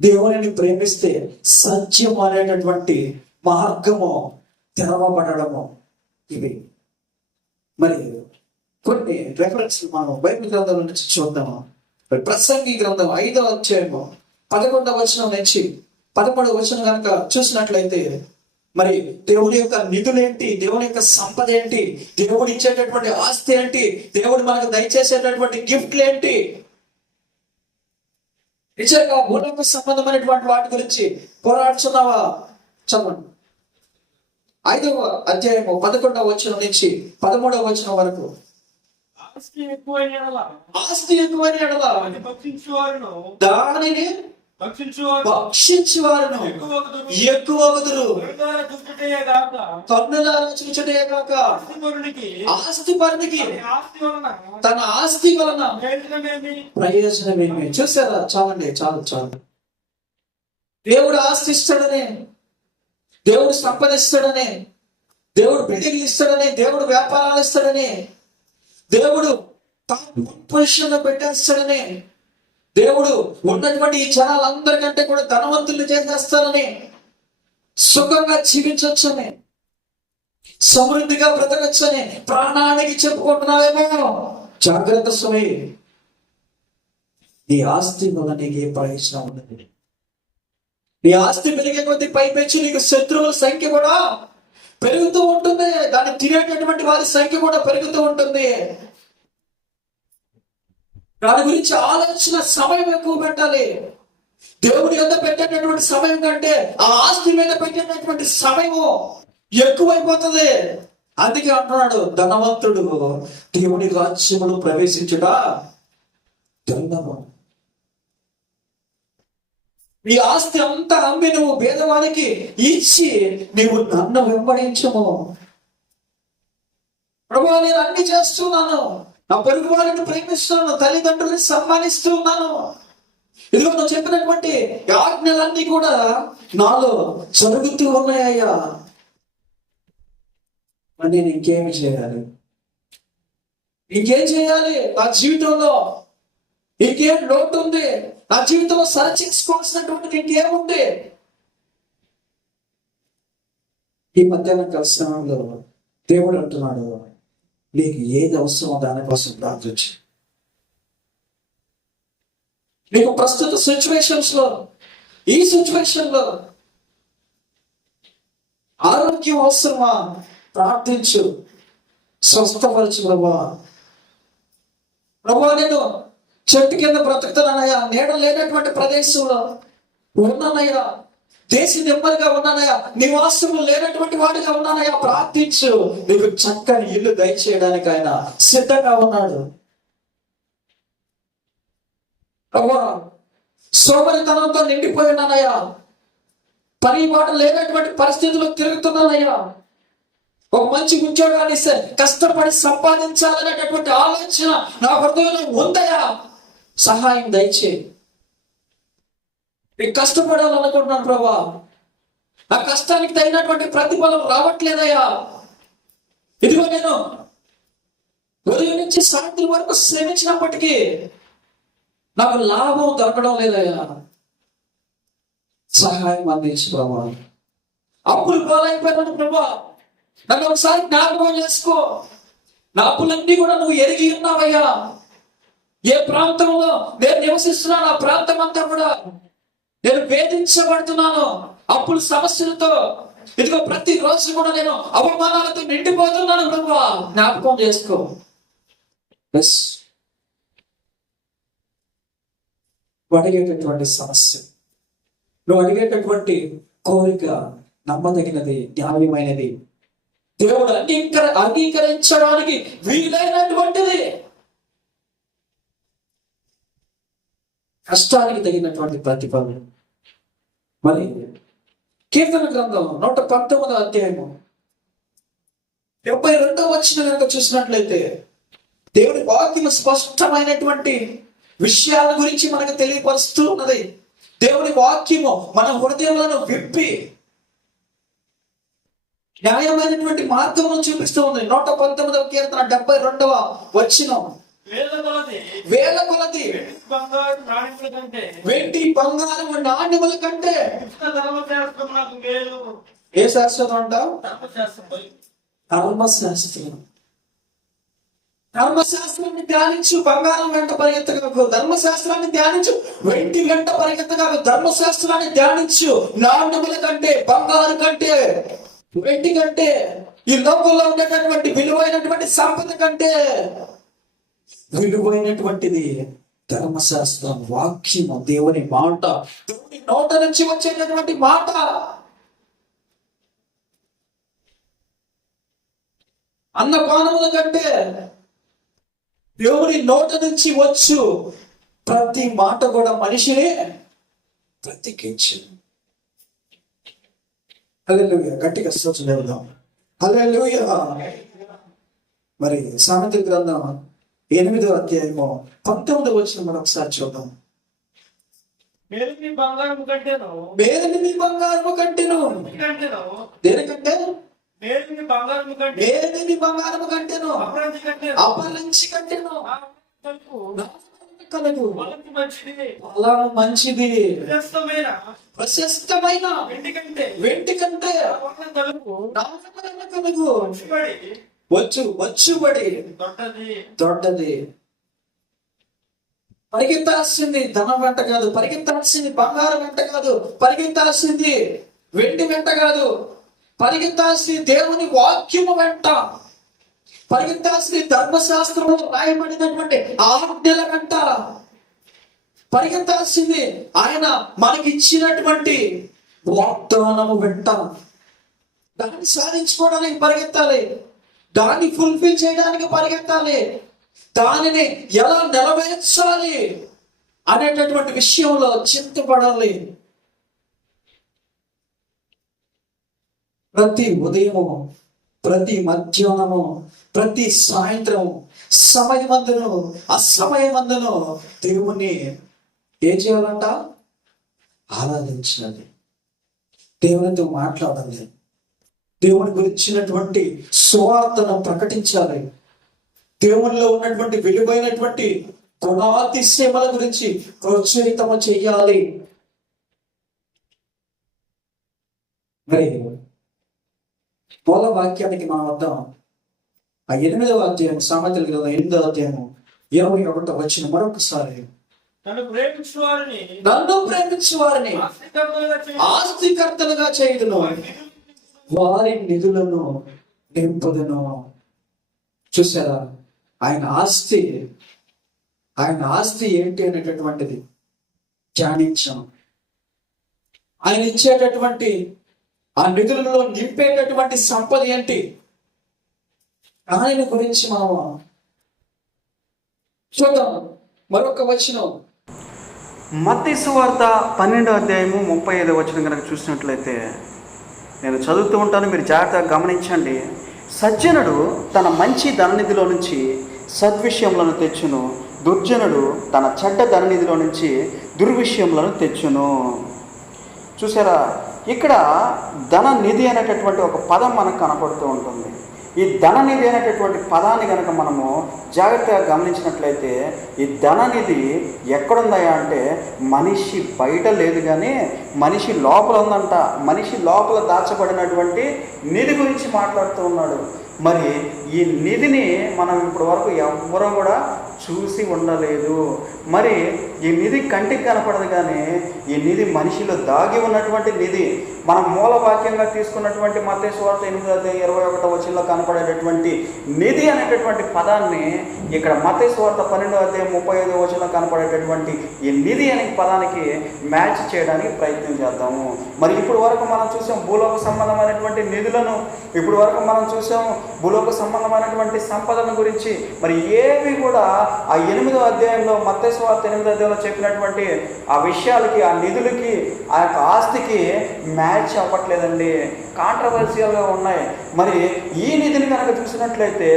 దేవుని ప్రేమిస్తే సత్యం అనేటటువంటి మార్గము తెరవబడము. ఇవి మరి కొన్ని రెఫరెన్స్ మనం బైబిల్ గ్రంథాల నుంచి చూద్దాము. ప్రసంగి గ్రంథం 5వ అధ్యాయము 11వ వచనం నుంచి 13వ వచనం కనుక చూసినట్లయితే, మరి దేవుని యొక్క నిధులేంటి, దేవుని యొక్క సంపద ఏంటి, దేవుడు ఇచ్చేటటువంటి ఆస్తి ఏంటి, దేవుడు మనకు దయచేసేటటువంటి గిఫ్ట్లు ఏంటి, నిజంగా భూలోక సంబంధమైనటువంటి వాటి గురించి పోరాడుతున్నావా? చదవండి. 5వ అధ్యాయము 11వ వచనం నుంచి 13వ వచనం వరకు. ఆస్తి ఎక్కువైన ఎడల దానిని భక్షించువారును ఎక్కువగుదురు. కన్నులారా చూచుటే గాక ఆస్తి పరునికి తన ఆస్తి వలన ప్రయోజనమేమి. చూసారా? చాలండి, చాలు. దేవుడు ఆస్తి ఇస్తాడనే, దేవుడు సంపదిస్తాడనే, దేవుడు బిల్డింగ్లు ఇస్తాడని, దేవుడు వ్యాపారాలు ఇస్తాడని, దేవుడు పొజిషన్లో పెట్టేస్తాడని, దేవుడు ఉన్నటువంటి ఈ జనాలందరికంటే కూడా ధనవంతులు చేసేస్తానని, సుఖంగా జీవించవచ్చని, సమృద్ధిగా బ్రతకచ్చని ప్రాణానికి చెప్పుకుంటున్నావేమో. జాగ్రత్త స్వామి. నీ ఆస్తి వల్ల నీకు ఏ ప్రయోజనం ఉన్నది? నీ ఆస్తి పెరిగే కొద్ది పైపెచ్చి నీకు శత్రువుల సంఖ్య కూడా పెరుగుతూ ఉంటుంది. దాన్ని తినేటటువంటి వారి సంఖ్య కూడా పెరుగుతూ ఉంటుంది. దాని గురించి ఆలోచన సమయం ఎక్కువ పెట్టాలి. దేవుడి మీద పెట్టేటటువంటి సమయం కంటే ఆ ఆస్తి మీద పెట్టేటటువంటి సమయము ఎక్కువైపోతుంది. అందుకే అంటున్నాడు, ధనవంతుడు దేవుని రాజ్యములో ప్రవేశించుట ధన్యము. నీ ఆస్తి అంతా అమ్మి నువ్వు పేదవానికి ఇచ్చి నీవు నన్ను వెంబడించము. ప్రభువా, నేను అన్ని చేస్తున్నాను, నా పొరుగు వారిని ప్రేమిస్తున్నాను, తల్లిదండ్రులను సన్మానిస్తూ ఉన్నాను, ఇదిగో నువ్వు చెప్పినటువంటి ఆజ్ఞలన్నీ కూడా నాలో జరుగుతూ ఉన్నాయ్యా. నేను ఇంకేమి చేయాలి? ఇంకేం చేయాలి? నా జీవితంలో ఇంకేం లోటు ఉంది? నా జీవితంలో సరిచేసుకోవాల్సినటువంటి ఇంకేముంది? ఈ మధ్యాహ్నం కలిసినంలో దేవుడు అంటున్నాడు, నీకు ఏది అవసరమో దానికోసం ప్రార్థించు. నీకు ప్రస్తుత సిచ్యువేషన్స్ లో, ఈ సిచ్యువేషన్ లో ఆరోగ్యం అవసరమా? ప్రార్థించు, స్వస్థపరచు. ప్రభువా నేను చెట్టు కింద బ్రతుకుతున్నానయ్యా, నీడ లేనటువంటి ప్రదేశంలో ఉన్నానయ్యా, దేశ నెమ్మదిగా ఉన్నానయ్యా, నివాసము లేనటువంటి వాడిగా ఉన్నానయ్యా, ప్రార్థించు. నీకు చక్కని ఇల్లు దయచేయడానికి ఆయన సిద్ధంగా ఉన్నాడు. ప్రభువా సోమరితనంతో నిండిపోయి ఉన్నానయ్యా, పని మాట లేనటువంటి పరిస్థితుల్లో తిరుగుతున్నానయ్యా, ఒక మంచి ఉద్యోగాన్ని ఇస్తే కష్టపడి సంపాదించాలనేటటువంటి ఆలోచన నా హృదయంలో ఉందయ్యా, సహాయం దయచేయి. నేను కష్టపడాలనుకుంటున్నాను ప్రభా, ఆ కష్టానికి తగినటువంటి ప్రతిఫలం రావట్లేదయ్యా. ఇదిగో నేను ఉదయం నుంచి సాయంత్రం వరకు శ్రమించినప్పటికీ నాకు లాభం దొరకడం లేదయ్యా, సహాయం అందించు ప్రభా. అప్పులు పాలైపోయినాను ప్రభా, నన్ను ఒకసారి జ్ఞాపకం చేసుకో. నా అప్పులన్నీ కూడా నువ్వు ఎరిగి ఉన్నావయ్యా. ఏ ప్రాంతంలో నేను నివసిస్తున్నాను ఆ ప్రాంతం అంతా కూడా నేను వేధించబడుతున్నాను అప్పుల సమస్యలతో. ఇదిగో ప్రతి రోజు కూడా నేను అవమానాలతో నిండిపోతున్నాను ప్రభా, జ్ఞాపకం చేసుకో. ఎస్, నువ్వు అడిగేటటువంటి సమస్య, నువ్వు అడిగేటటువంటి కోరిక నమ్మదగినది, న్యాయమైనది, దేవుడు అంగీకరించడానికి వీలైనటువంటిది, కష్టానికి తగినటువంటి ప్రతిఫలం. మరి కీర్తన గ్రంథం 119వ అధ్యాయము 72వ వచనం కనుక చూసినట్లయితే దేవుడి వాక్యం స్పష్టమైనటువంటి విషయాల గురించి మనకు తెలియపరుస్తూ ఉన్నది. దేవుడి వాక్యము మన హృదయాలను విప్పి న్యాయమైనటువంటి మార్గమును చూపిస్తూ ఉంది. 119వ కీర్తన 72వ వచనం, వేల కొలది వెండి బంగారము నాణ్యముల కంటే ఏ శాస్త్రం అంటావు? ధర్మశాస్త్రం. ధర్మశాస్త్రాన్ని ధ్యానించు, బంగారం వెంట పరిగెత్తగాకు. ధర్మశాస్త్రాన్ని ధ్యానించు, వెండి వెంట పరిగెత్తగాకు. ధర్మశాస్త్రాన్ని ధ్యానించు, నాణ్యముల కంటే, బంగారు కంటే, వెండి కంటే, ఈ లోకంలో ఉండేటటువంటి విలువైనటువంటి సంపద కంటే విలువైనటువంటిది ధర్మశాస్త్రం, వాక్యము, దేవుని మాట, దేవుని నోట నుంచి వచ్చేటటువంటి మాట. అన్నపానముల కంటే దేవుని నోట నుంచి వచ్చు ప్రతి మాట కూడా మనిషిని బ్రతికించు. హల్లెలూయా, గట్టిగా స్తోత్రం చెబుదాం. హల్లెలూయా. మరి సామెతల గ్రంథం 8వ అధ్యాయము 19వ వచనం మనం ఒకసారి చూద్దాం. మేలుని బంగారము కంటేను, మేలుని బంగారము కంటేను, దేనికంటే? మేలుని బంగారము కంటే, మేలుని బంగారము కంటేను, అపరంజి కంటేను, అపరంజి కంటేను కలదు. మంచిది, అలా మంచిది, ప్రశస్తమైన వెండి కంటే కలుగు వచ్చుబడి దొడ్డది. పరిగెత్తాల్సింది ధనం వెంట కాదు, పరిగెత్తాల్సింది బంగారం వెంట కాదు, పరిగెత్తాల్సింది వెండి వెంట కాదు, పరిగెత్తాల్సింది దేవుని వాక్యము వెంట, పరిగెత్తాల్సింది ధర్మశాస్త్రంలో రాయబడినటువంటి ఆజ్ఞల వెంట, పరిగెత్తాల్సింది ఆయన మనకిచ్చినటువంటి వాగ్దానము వెంట. దాన్ని సాధించుకోవడానికి పరిగెత్తాలి, దాన్ని ఫుల్ఫిల్ చేయడానికి పరిగెత్తాలి, దానిని ఎలా నెరవేర్చాలి అనేటటువంటి విషయంలో చింతపడాలి. ప్రతి ఉదయము, ప్రతి మధ్యాహ్నము, ప్రతి సాయంత్రం, సమయమందును అసమయమందును దేవుణ్ణి ఏం చేయాలంట? ఆరాధించాలి, దేవునితో మాట్లాడాలి, దేవుని గురించినటువంటి సువార్తను ప్రకటించాలి, దేవునిలో ఉన్నటువంటి విలువైనటువంటి గుణాతిశయముల గురించి ప్రోత్సహితము చెయ్యాలి. మరి మూల వాక్యానికి మనం వద్దాం. ఆ 8వ అధ్యాయం, సామెతల గ్రంథం 8వ అధ్యాయము 21వ వచనం మరొకసారి. నన్ను ప్రేమించు వారిని ఆస్తికర్తలుగా చేయుదును, వారి నిధులను నింపుదును. చూసారా, ఆయన ఆస్తి ఏంటి అనేటటువంటిది ధ్యానించాం. ఆయన ఇచ్చేటటువంటి ఆ నిధులలో నింపేటటువంటి సంపద ఏంటి, ఆయన గురించి మనం చూద్దాం. మరొక వచనం, మత్తయి సువార్త 12వ అధ్యాయము 35వ వచనం కనుక చూసినట్లయితే, నేను చదువుతూ ఉంటాను, మీరు జాగ్రత్తగా గమనించండి. సజ్జనుడు తన మంచి ధననిధిలో నుంచి సద్విషయములను తెచ్చును, దుర్జనుడు తన చెడ్డ ధననిధిలో నుంచి దుర్విషయములను తెచ్చును. చూసారా, ఇక్కడ ధన నిధి అనేటటువంటి ఒక పదం మనకు కనపడుతూ ఉంటుంది. ఈ ధననిధి అనేటటువంటి పదాన్ని కనుక మనము జాగ్రత్తగా గమనించినట్లయితే ఈ ధననిధి ఎక్కడుందయా అంటే మనిషి బయట లేదు కానీ మనిషి లోపల ఉందంట. మనిషి లోపల దాచబడినటువంటి నిధి గురించి మాట్లాడుతూ ఉన్నాడు. మరి ఈ నిధిని మనం ఇప్పటి వరకు ఎవ్వరూ కూడా చూసి ఉండలేదు. మరి ఈ నిధి కంటికి కనపడదు కానీ ఈ నిధి మనిషిలో దాగి ఉన్నటువంటి నిధి. మనం మూలవాక్యంగా తీసుకున్నటువంటి మత్తయి సువార్త 8:21 కనపడేటటువంటి నిధి అనేటటువంటి పదాన్ని ఇక్కడ మత్తయి సువార్త 12:35 కనపడేటటువంటి ఈ నిధి అనే పదానికి మ్యాచ్ చేయడానికి ప్రయత్నం చేద్దాము. మరి ఇప్పుడు వరకు మనం చూసాం భూలోక సంబంధమైనటువంటి నిధులను, ఇప్పుడు వరకు మనం చూసాం భూలోక సంబంధమైనటువంటి సంపదల గురించి. మరి ఏవి కూడా ఆ 8వ అధ్యాయంలో మత్తయి సువార్త 8వ అధ్యాయంలో చెప్పినటువంటి ఆ విషయాలకి, ఆ నిధులకి, ఆ యొక్క ఆస్తికి మ్యాచ్ అవ్వట్లేదండి. కాంట్రవర్షియల్గా ఉన్నాయి. మరి ఈ నిధిని కనుక చూసినట్లయితే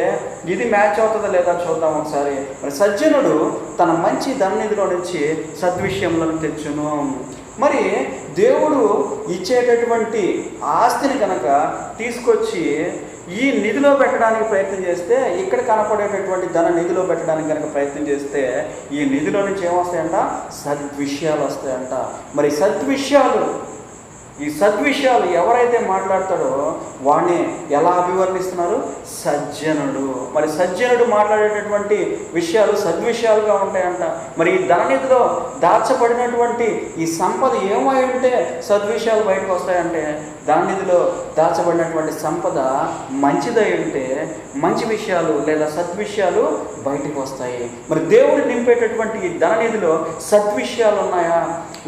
ఇది మ్యాచ్ అవుతుందా లేదా చూద్దాం ఒకసారి. మరి సజ్జనుడు తన మంచి ధననిధిలో నుంచి సద్విషయములను తెచ్చును. మరి దేవుడు ఇచ్చేటటువంటి ఆస్తిని కనుక తీసుకొచ్చి ఈ నిధిలో పెట్టడానికి ప్రయత్నం చేస్తే, ఇక్కడ కనపడేటటువంటి ధన నిధిలో పెట్టడానికి కనుక ప్రయత్నం చేస్తే ఈ నిధిలో నుంచి ఏమొస్తాయంట? సద్విషయాలు వస్తాయంట. మరి ఈ సద్విషయాలు ఎవరైతే మాట్లాడతాడో వాడిని ఎలా అభివర్ణిస్తున్నారు? సజ్జనుడు. మరి సజ్జనుడు మాట్లాడేటటువంటి విషయాలు సద్విషయాలుగా ఉంటాయంట. మరి ఈ ధననిధిలో దాచబడినటువంటి ఈ సంపద ఏమై ఉంటే సద్విషయాలు బయటకు వస్తాయంటే, ధననిధిలో దాచబడినటువంటి సంపద మంచిదై ఉంటే మంచి విషయాలు లేదా సద్విషయాలు బయటకు వస్తాయి. మరి దేవుడు నింపేటటువంటి ఈ ధననిధిలో సద్విషయాలు ఉన్నాయా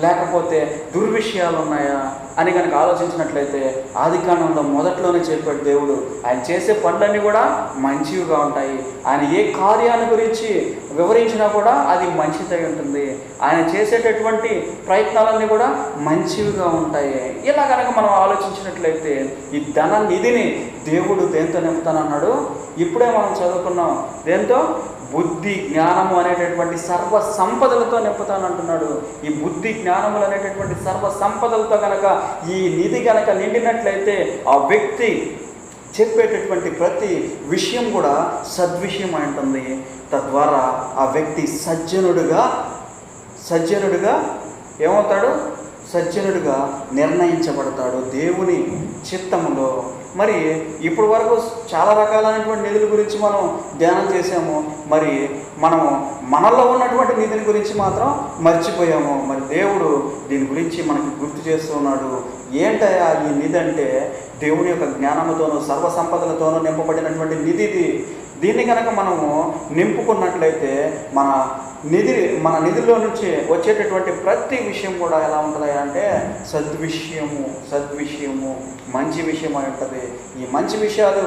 లేకపోతే దుర్విషయాలు ఉన్నాయా అని కనుక ఆలోచించినట్లయితే ఆదికాండంలో మొదట్లోనే చెప్పాడు దేవుడు. ఆయన చేసే పనులన్నీ కూడా మంచివిగా ఉంటాయి. ఆయన ఏ కార్యాన్ని గురించి వివరించినా కూడా అది మంచిదై ఉంటుంది. ఆయన చేసేటటువంటి ప్రయత్నాలన్నీ కూడా మంచివిగా ఉంటాయి. ఇలా కనుక మనం ఆలోచించినట్లయితే ఈ ధన నిధిని దేవుడు దేంతో నింపుతానన్నాడు? ఇప్పుడే మనం చదువుకున్నాం. దేంతో? బుద్ధి జ్ఞానము అనేటటువంటి సర్వ సంపదలతో నింపుతానంటున్నాడు. ఈ బుద్ధి జ్ఞానములు అనేటటువంటి సర్వ సంపదలతో కనుక ఈ నిధి కనుక నిండినట్లయితే ఆ వ్యక్తి చెప్పేటటువంటి ప్రతి విషయం కూడా సద్విషయం అయి ఉంటుంది. తద్వారా ఆ వ్యక్తి సజ్జనుడిగా ఏమవుతాడు? సజ్జనుడిగా నిర్ణయించబడతాడు దేవుని చిత్తములో. మరి ఇప్పుడు వరకు చాలా రకాలైనటువంటి నిధుల గురించి మనం ధ్యానం చేసాము. మరి మనము మనలో ఉన్నటువంటి నిధిని గురించి మాత్రం మర్చిపోయాము. మరి దేవుడు దీని గురించి మనకి గుర్తు చేస్తున్నాడు. ఏంటయ్యా ఈ నిధి అంటే? దేవుని యొక్క జ్ఞానముతోనూ సర్వసంపదలతోనూ నింపబడినటువంటి నిధి ఇది. దీన్ని కనుక మనము నింపుకున్నట్లయితే మన నిధిలో నుంచి వచ్చేటటువంటి ప్రతి విషయం కూడా ఎలా ఉంటుంది అంటే సద్విషయము మంచి విషయం అయి ఉంటుంది. ఈ మంచి విషయాలు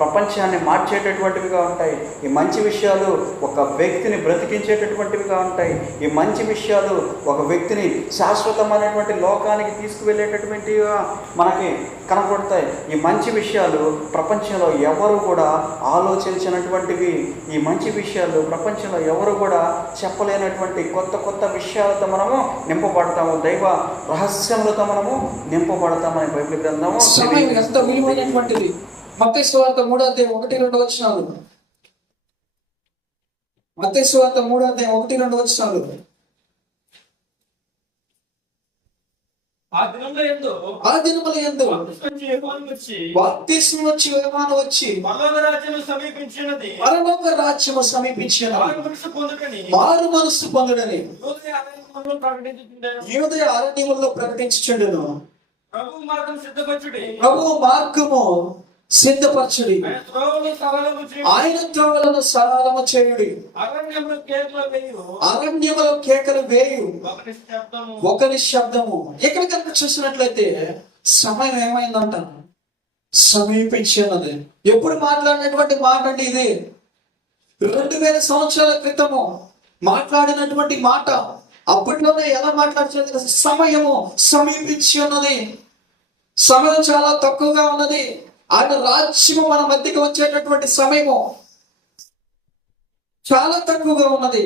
ప్రపంచాన్ని మార్చేటటువంటివిగా ఉంటాయి. ఈ మంచి విషయాలు ఒక వ్యక్తిని బ్రతికించేటటువంటివిగా ఉంటాయి. ఈ మంచి విషయాలు ఒక వ్యక్తిని శాశ్వతమైనటువంటి లోకానికి తీసుకువెళ్ళేటటువంటివిగా మనకి కనపడతాయి. ఈ మంచి విషయాలు ప్రపంచంలో ఎవరు కూడా ఆలోచించినటువంటివి. ఈ మంచి విషయాలు ప్రపంచంలో ఎవరు కూడా చెప్పలేనటువంటి కొత్త విషయాలతో మనము నింపబడతాము. దైవ రహస్యములతో మనము నింపబడతామని బైబిల్ గ్రంథము. సమయం ఎంత విలువైనటువంటిది. మత్తయి సువార్త 3:1-2 మత్తయి సువార్త 3:1-2 ఆ దినముల యందు బాప్తిస్మము వచ్చి యోహాను వచ్చి పరలోక రాజ్యము సమీపించినది మారు మనస్సు పొందుడని యూదయ అరణ్యములో ప్రకటించుచుండెను. ప్రభువు మార్గము సిద్ధపరచుడి, ఆయన త్రోవలను సరళము చేయుడి, అరణ్యములో కేకలు వేయు ఒకరి శబ్దము. ఇక్కడ కనుక చూసినట్లయితే సమయం ఏమైందంట? సమీపించినది. ఎప్పుడు మాట్లాడినటువంటి మాట అండి ఇది? 2000 సంవత్సరాల క్రితము మాట్లాడినటువంటి మాట. అప్పట్లోనే ఎలా మాట్లాడుతుంది? సమయము సమీపించి ఉన్నది. సమయం చాలా తక్కువగా ఉన్నది. ఆయన రాజ్యము మన మధ్యకి వచ్చేటటువంటి సమయము చాలా తక్కువగా ఉన్నది.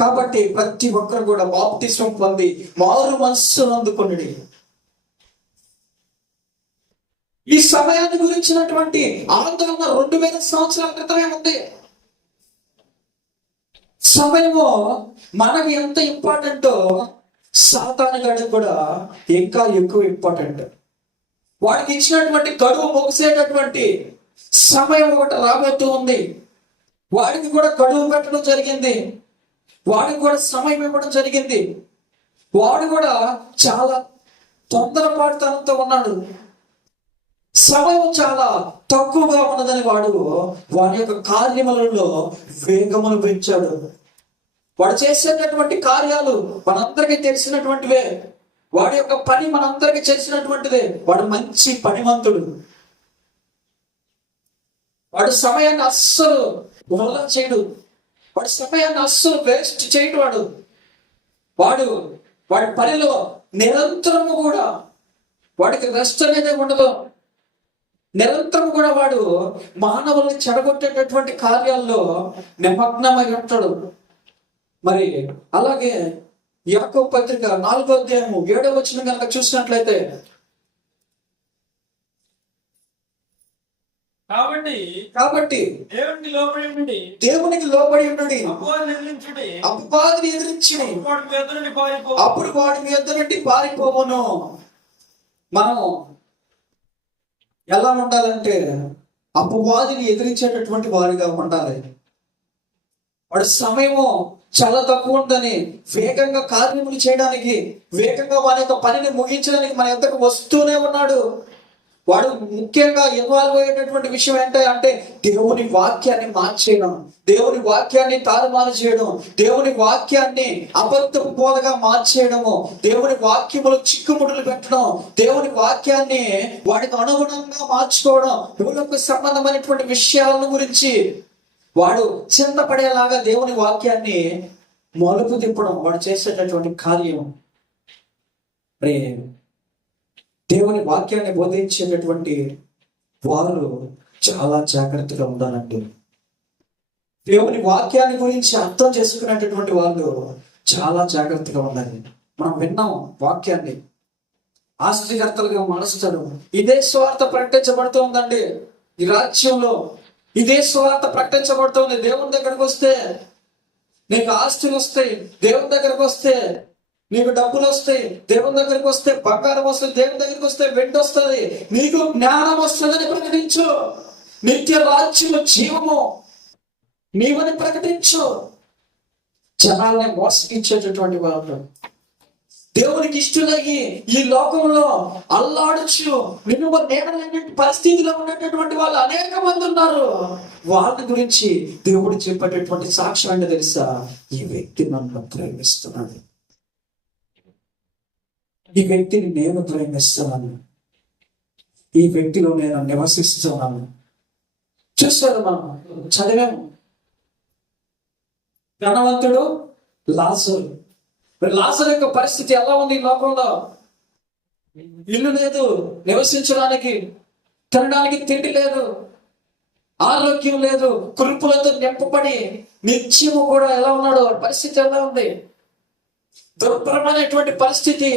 కాబట్టి ప్రతి ఒక్కరు కూడా బాప్తిస్మం పొంది మారు మనస్సును అందుకొనుడి. ఈ సమయాన్ని గురించినటువంటి ఆందోళన 2000 సంవత్సరాల క్రితమే ఉంది. సమయము మనకి ఎంత ఇంపార్టెంటో సాతాను గడికి కూడా ఇంకా ఎక్కువ ఇంపార్టెంట్. వాడికి ఇచ్చినటువంటి గడువు ముగిసేటటువంటి సమయం ఒకటి రాబోతూ ఉంది. వాడికి కూడా గడువు పెట్టడం జరిగింది, వాడికి కూడా సమయం ఇవ్వడం జరిగింది. వాడు కూడా చాలా తొందరపాటుతనంతో ఉన్నాడు. సమయం చాలా తక్కువగా ఉన్నదని వాడి యొక్క కార్యములలో వేగమును పెంచాడు. వాడు చేసేటటువంటి కార్యాలు మనందరికీ తెలిసినటువంటివే. వాడి యొక్క పని మనందరికీ తెలిసినటువంటిదే. వాడు మంచి పనిమంతుడు. వాడు సమయాన్ని అస్సలు వృధా చేయడు. వాడి సమయాన్ని అస్సలు వేస్ట్ చేయడు. వాడి పనిలో నిరంతరము కూడా వాడికి రెస్ట్ అనేది ఉండదు. నిరంతరం కూడా వాడు మానవుల్ని చెడగొట్టేటటువంటి కార్యాల్లో నిమగ్నమై ఉంటాడు. మరి అలాగే యాకోబు పత్రిక 4వ అధ్యాయము 7వ వచనం కనుక చూసినట్లయితే, కాబట్టి దేవునికి లోబడి ఉండండి, అపవాదిని ఎదిరించుడి, అప్పుడు వాడి మీ యొద్ద నుండి పారిపోవును. మనం ఎలా ఉండాలంటే అపవాదిని ఎదిరించేటటువంటి వారిగా ఉండాలి. వాడి సమయము చాలా తక్కువ ఉందని వేగంగా కార్యములు చేయడానికి, వేగంగా వారి యొక్క పనిని ముగించడానికి మన యొద్దకు వస్తూనే ఉన్నాడు. వాడు ముఖ్యంగా ఇన్వాల్వ్ అయ్యేటటువంటి విషయం ఏంటంటే దేవుని వాక్యాన్ని మార్చేయడం, దేవుని వాక్యాన్ని తారుమారు చేయడం, దేవుని వాక్యాన్ని అబద్ధ బోధగా మార్చేయడము, దేవుని వాక్యములు చిక్కుముడులు పెట్టడం, దేవుని వాక్యాన్ని వాడికి అనుగుణంగా మార్చుకోవడం, భూలకు సంబంధమైనటువంటి విషయాల గురించి వాడు చింతపడేలాగా దేవుని వాక్యాన్ని మలుపు తిప్పడం వాడు చేసేటటువంటి కార్యం. మరి దేవుని వాక్యాన్ని బోధించేటటువంటి వారు చాలా జాగ్రత్తగా ఉండాలండి. దేవుని వాక్యాన్ని గురించి అర్థం చేసుకునేటటువంటి వాళ్ళు చాలా జాగ్రత్తగా ఉండాలి. మనం విన్నాం వాక్యాన్ని, ఆస్తికర్తలుగా మారుస్తారు. ఇదే స్వార్థ ప్రకటించబడుతోందండి ఈ రాజ్యంలో. ఇదే స్వార్థ ప్రకటించబడుతుంది. దేవుని దగ్గరకు వస్తే నీకు ఆస్తులు వస్తాయి, దేవుని దగ్గరకు వస్తే నీకు డబ్బులు వస్తాయి, దేవుని దగ్గరికి వస్తే బంగారం వస్తుంది, దేవుని దగ్గరికి వస్తే వెండి వస్తుంది, నీకు జ్ఞానం వస్తుందని ప్రకటించు. నిత్య రాజ్యము జీవము నీవని ప్రకటించు. జనాల్ని మోసగించేటటువంటి వాళ్ళు, దేవునికి ఇష్టలయ్యి ఈ లోకంలో అల్లాడచ్చు నిన్ను నేనలేని పరిస్థితిలో ఉన్నటువంటి వాళ్ళు అనేక మంది ఉన్నారు. వాళ్ళ గురించి దేవుడు చెప్పేటటువంటి సాక్ష్యం అంటే తెలుసా? ఈ వ్యక్తి నన్ను ప్రేమిస్తున్నాడు, ఈ వ్యక్తిని నేను ప్రేమిస్తున్నాను, ఈ వ్యక్తిలో నేను నివసిస్తున్నాను. చూస్తారు, మనం చదివాము. ధనవంతుడు లాజరు. లాజరు యొక్క పరిస్థితి ఎలా ఉంది? ఈ లోకంలో ఇల్లు లేదు, నివసించడానికి, తినడానికి తిండి లేదు, ఆరోగ్యం లేదు, కురుపులతో నింపబడి నిత్యము కూడా ఎలా ఉన్నాడు? పరిస్థితి ఎలా ఉంది? దుర్భరమైనటువంటి పరిస్థితి.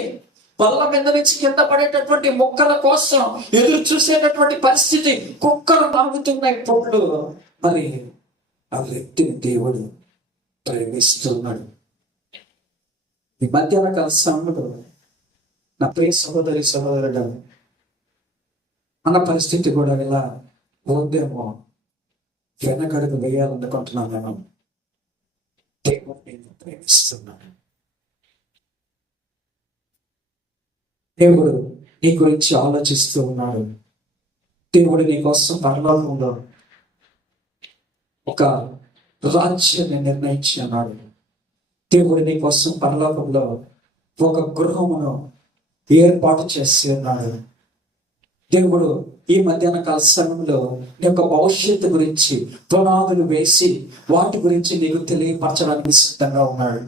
బల్ల మీద నుంచి కింద పడేటటువంటి మొక్కల కోసం ఎదురు చూసేటటువంటి పరిస్థితి. కుక్కలు నాగుతున్నాయి పొట్లు. మరి ఆ వ్యక్తిని దేవుడు ప్రేమిస్తున్నాడు. ఈ మధ్యాహ్న కాల సమయంలో నా ప్రియ సహోదరి సహోదరుడు మన పరిస్థితి కూడా ఇలా ఉందేమో వెనకడుగు వేయాలనుకుంటున్నాను. నేను దేవుడిని ప్రేమిస్తున్నాను. దేవుడు నీ గురించి ఆలోచిస్తూ ఉన్నాడు. దేవుడు నీ కోసం పరలోకంలో ఒక రాజ్యాన్ని నిర్ణయించి అన్నాడు. దేవుడు నీ కోసం పరలోకంలో ఒక గృహమును ఏర్పాటు చేసి ఉన్నాడు. దేవుడు ఈ మధ్యాహ్న కాల సమయంలో నీ యొక్క భవిష్యత్తు గురించి పునాదులు వేసి వాటి గురించి నీకు తెలియపరచడానికి సిద్ధంగా ఉన్నాడు.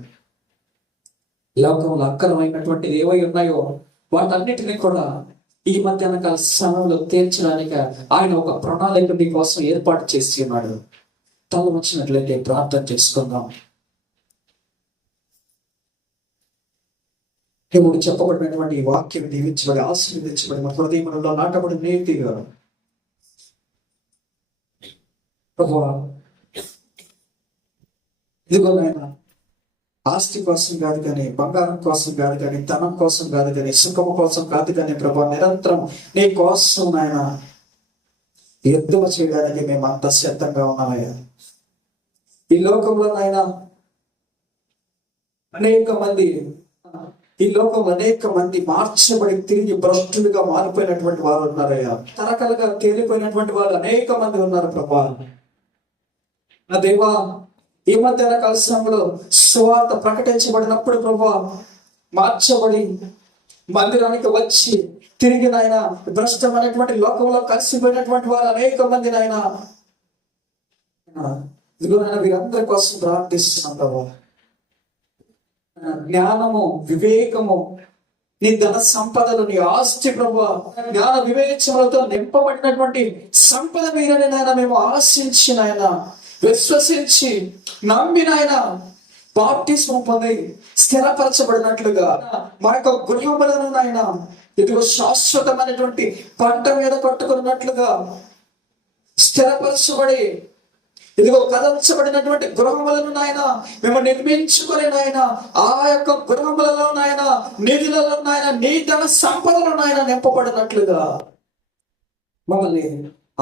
లోకంలో అక్కరమైనటువంటి ఏవై ఉన్నాయో వాటన్నిటిని కూడా ఈ మధ్యాహ్న కాల సమయంలో తీర్చడానికి ఆయన ఒక ప్రణాళిక నీ కోసం ఏర్పాటు చేసి ఉన్నాడు. తల వచ్చినట్లయితే ప్రార్థన చేసుకుందాం. ఇప్పుడు చెప్పబడినటువంటి ఈ వాక్యం దీవించబడి ఆశీర్వదించబడి మన హృదయంలో నాటబడి నీతిగా ప్రభువా, ఇదిగో నాయన, ఆస్తి కోసం కాదు కానీ, బంగారం కోసం కాదు కానీ, ధనం కోసం కాదు కానీ, సుఖము కోసం కాదు కానీ ప్రభా, నిరంతరం నీ కోసం నాయన యుద్ధం చేయడానికి మేము అంత సిద్ధంగా ఉన్నామయ్యా. ఈ లోకంలో నాయన ఈ లోకంలో అనేక మంది మార్చబడి తిరిగి భ్రష్టులుగా మారిపోయినటువంటి వారు ఉన్నారయ్యా. తరకలుగా తేలిపోయినటువంటి వారు అనేక మంది ఉన్నారు ప్రభా. నా దేవా, ఈ మధ్యాహ్న కాల సమయంలో సువార్త ప్రకటించబడినప్పుడు ప్రభా, మార్చబడి మందిరానికి వచ్చి తిరిగి నాయన భ్రష్టమైనటువంటి లోకంలో కలిసిపోయినటువంటి వారు అనేక మంది నాయన. ఇదిగో నాయన, వీరందరి కోసం ప్రార్థిస్తున్నాం ప్రభా. జ్ఞానము, వివేకము, నీ ధన సంపదలు, నీ ఆస్తి ప్రభా, జ్ఞాన వివేచనలతో నింపబడినటువంటి సంపద మీరని నాయన మేము ఆశించి నాయన, విశ్వసించి నమ్మి నాయన బాప్టిస్మం పొంది స్థిరపరచబడినట్లుగా మా యొక్క గృహములను నాయన ఇదిగో శాశ్వతమైనటువంటి పంట మీద కట్టుకున్నట్లుగా స్థిరపరచబడి ఇదిగో కదల్చబడినటువంటి గృహములను నాయన మేము నిర్మించుకొని నాయన ఆ యొక్క గృహములలో నాయన నిధులలో నాయన నీ ధన సంపదలు నాయన నింపబడినట్లుగా మమ్మల్ని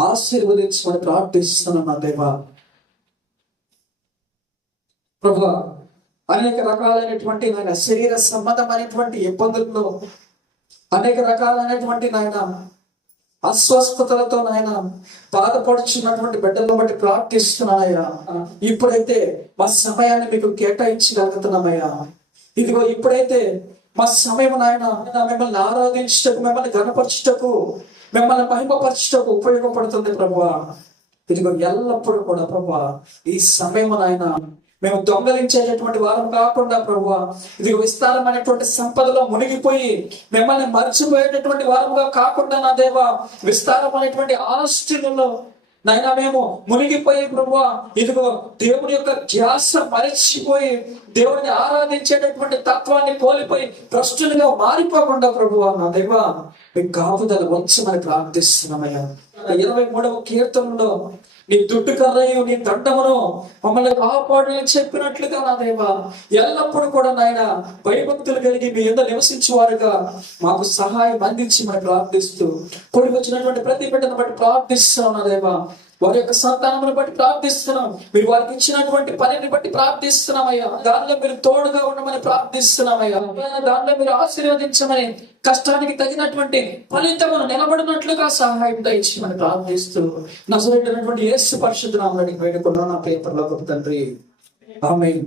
ఆశీర్వదించమని ప్రార్థిస్తున్నాను నా దేవా. ప్రభు, అనేక రకాలైనటువంటి నాయన శరీర సంబంధమైనటువంటి ఇబ్బందుల్లో, అనేక రకాలైనటువంటి నాయన అస్వస్థతలతో నాయన బాధపడుచున్నటువంటి బిడ్డలను బట్టి ప్రార్థిస్తున్నానయ్యా. ఇప్పుడైతే మా సమయాన్ని మీకు కేటాయించగలుగుతున్నామయ్యా. ఇదిగో ఇప్పుడైతే మా సమయం నాయన మిమ్మల్ని ఆరాధించటకు, మిమ్మల్ని ఘనపరచుటకు, మిమ్మల్ని మహిమపరచుటకు ఉపయోగపడుతుంది ప్రభువా. ఇదిగో ఎల్లప్పుడూ కూడా ప్రభువా ఈ సమయం నాయన మేము దొంగలించేటటువంటి వారం కాకుండా ప్రభువా, ఇది విస్తారమైనటువంటి సంపదలో మునిగిపోయి మిమ్మల్ని మర్చిపోయేటటువంటి వారముగా కాకుండా నా దేవా, విస్తారమైనటువంటి ఆస్తులలో నాయన మేము మునిగిపోయి ప్రభువా, ఇదిగో దేవుని యొక్క ధ్యాస మరచిపోయి దేవుడిని ఆరాధించేటటువంటి తత్వాన్ని కోల్పోయి భ్రష్టులుగా మారిపోకుండా ప్రభువా నా దేవా మీ కాపుదల వచ్చమని ప్రార్థిస్తున్నామయ్యా. 23వ కీర్తనలో నీ దుడ్డు కర్రయు నీ దండమును మమ్మల్ని కాపాడని చెప్పినట్లుగా నా దేవా, ఎల్లప్పుడూ కూడా నాయన భయభక్తులు కలిగి మీ యందు నివసించేవారుగా మాకు సహాయం అందించి మనం ప్రార్థిస్తూ, కూడి వచ్చినటువంటి ప్రతి బిడ్డను బట్టి ప్రార్థిస్తున్నాం నా దేవా. వారి యొక్క సంతానమును బట్టి ప్రార్థిస్తున్నాం, మీరు వారికి ఇచ్చినటువంటి పనిని బట్టి ప్రార్థిస్తున్నామయ్యా. దానిలో మీరు తోడుగా ఉండమని ప్రార్థిస్తున్నామయ్యా. దానిలో మీరు ఆశీర్వదించమని, కష్టానికి తగినటువంటి ఫలితమును నిలబడినట్లుగా సహాయం దయచేయమని ప్రార్థిస్తూ, నజరేయుడైనటువంటి యేసు పరిశుద్ధ నామములో వేడుకున్నాను నా ప్రియ పరలోకపు తండ్రి. ఆమేన్.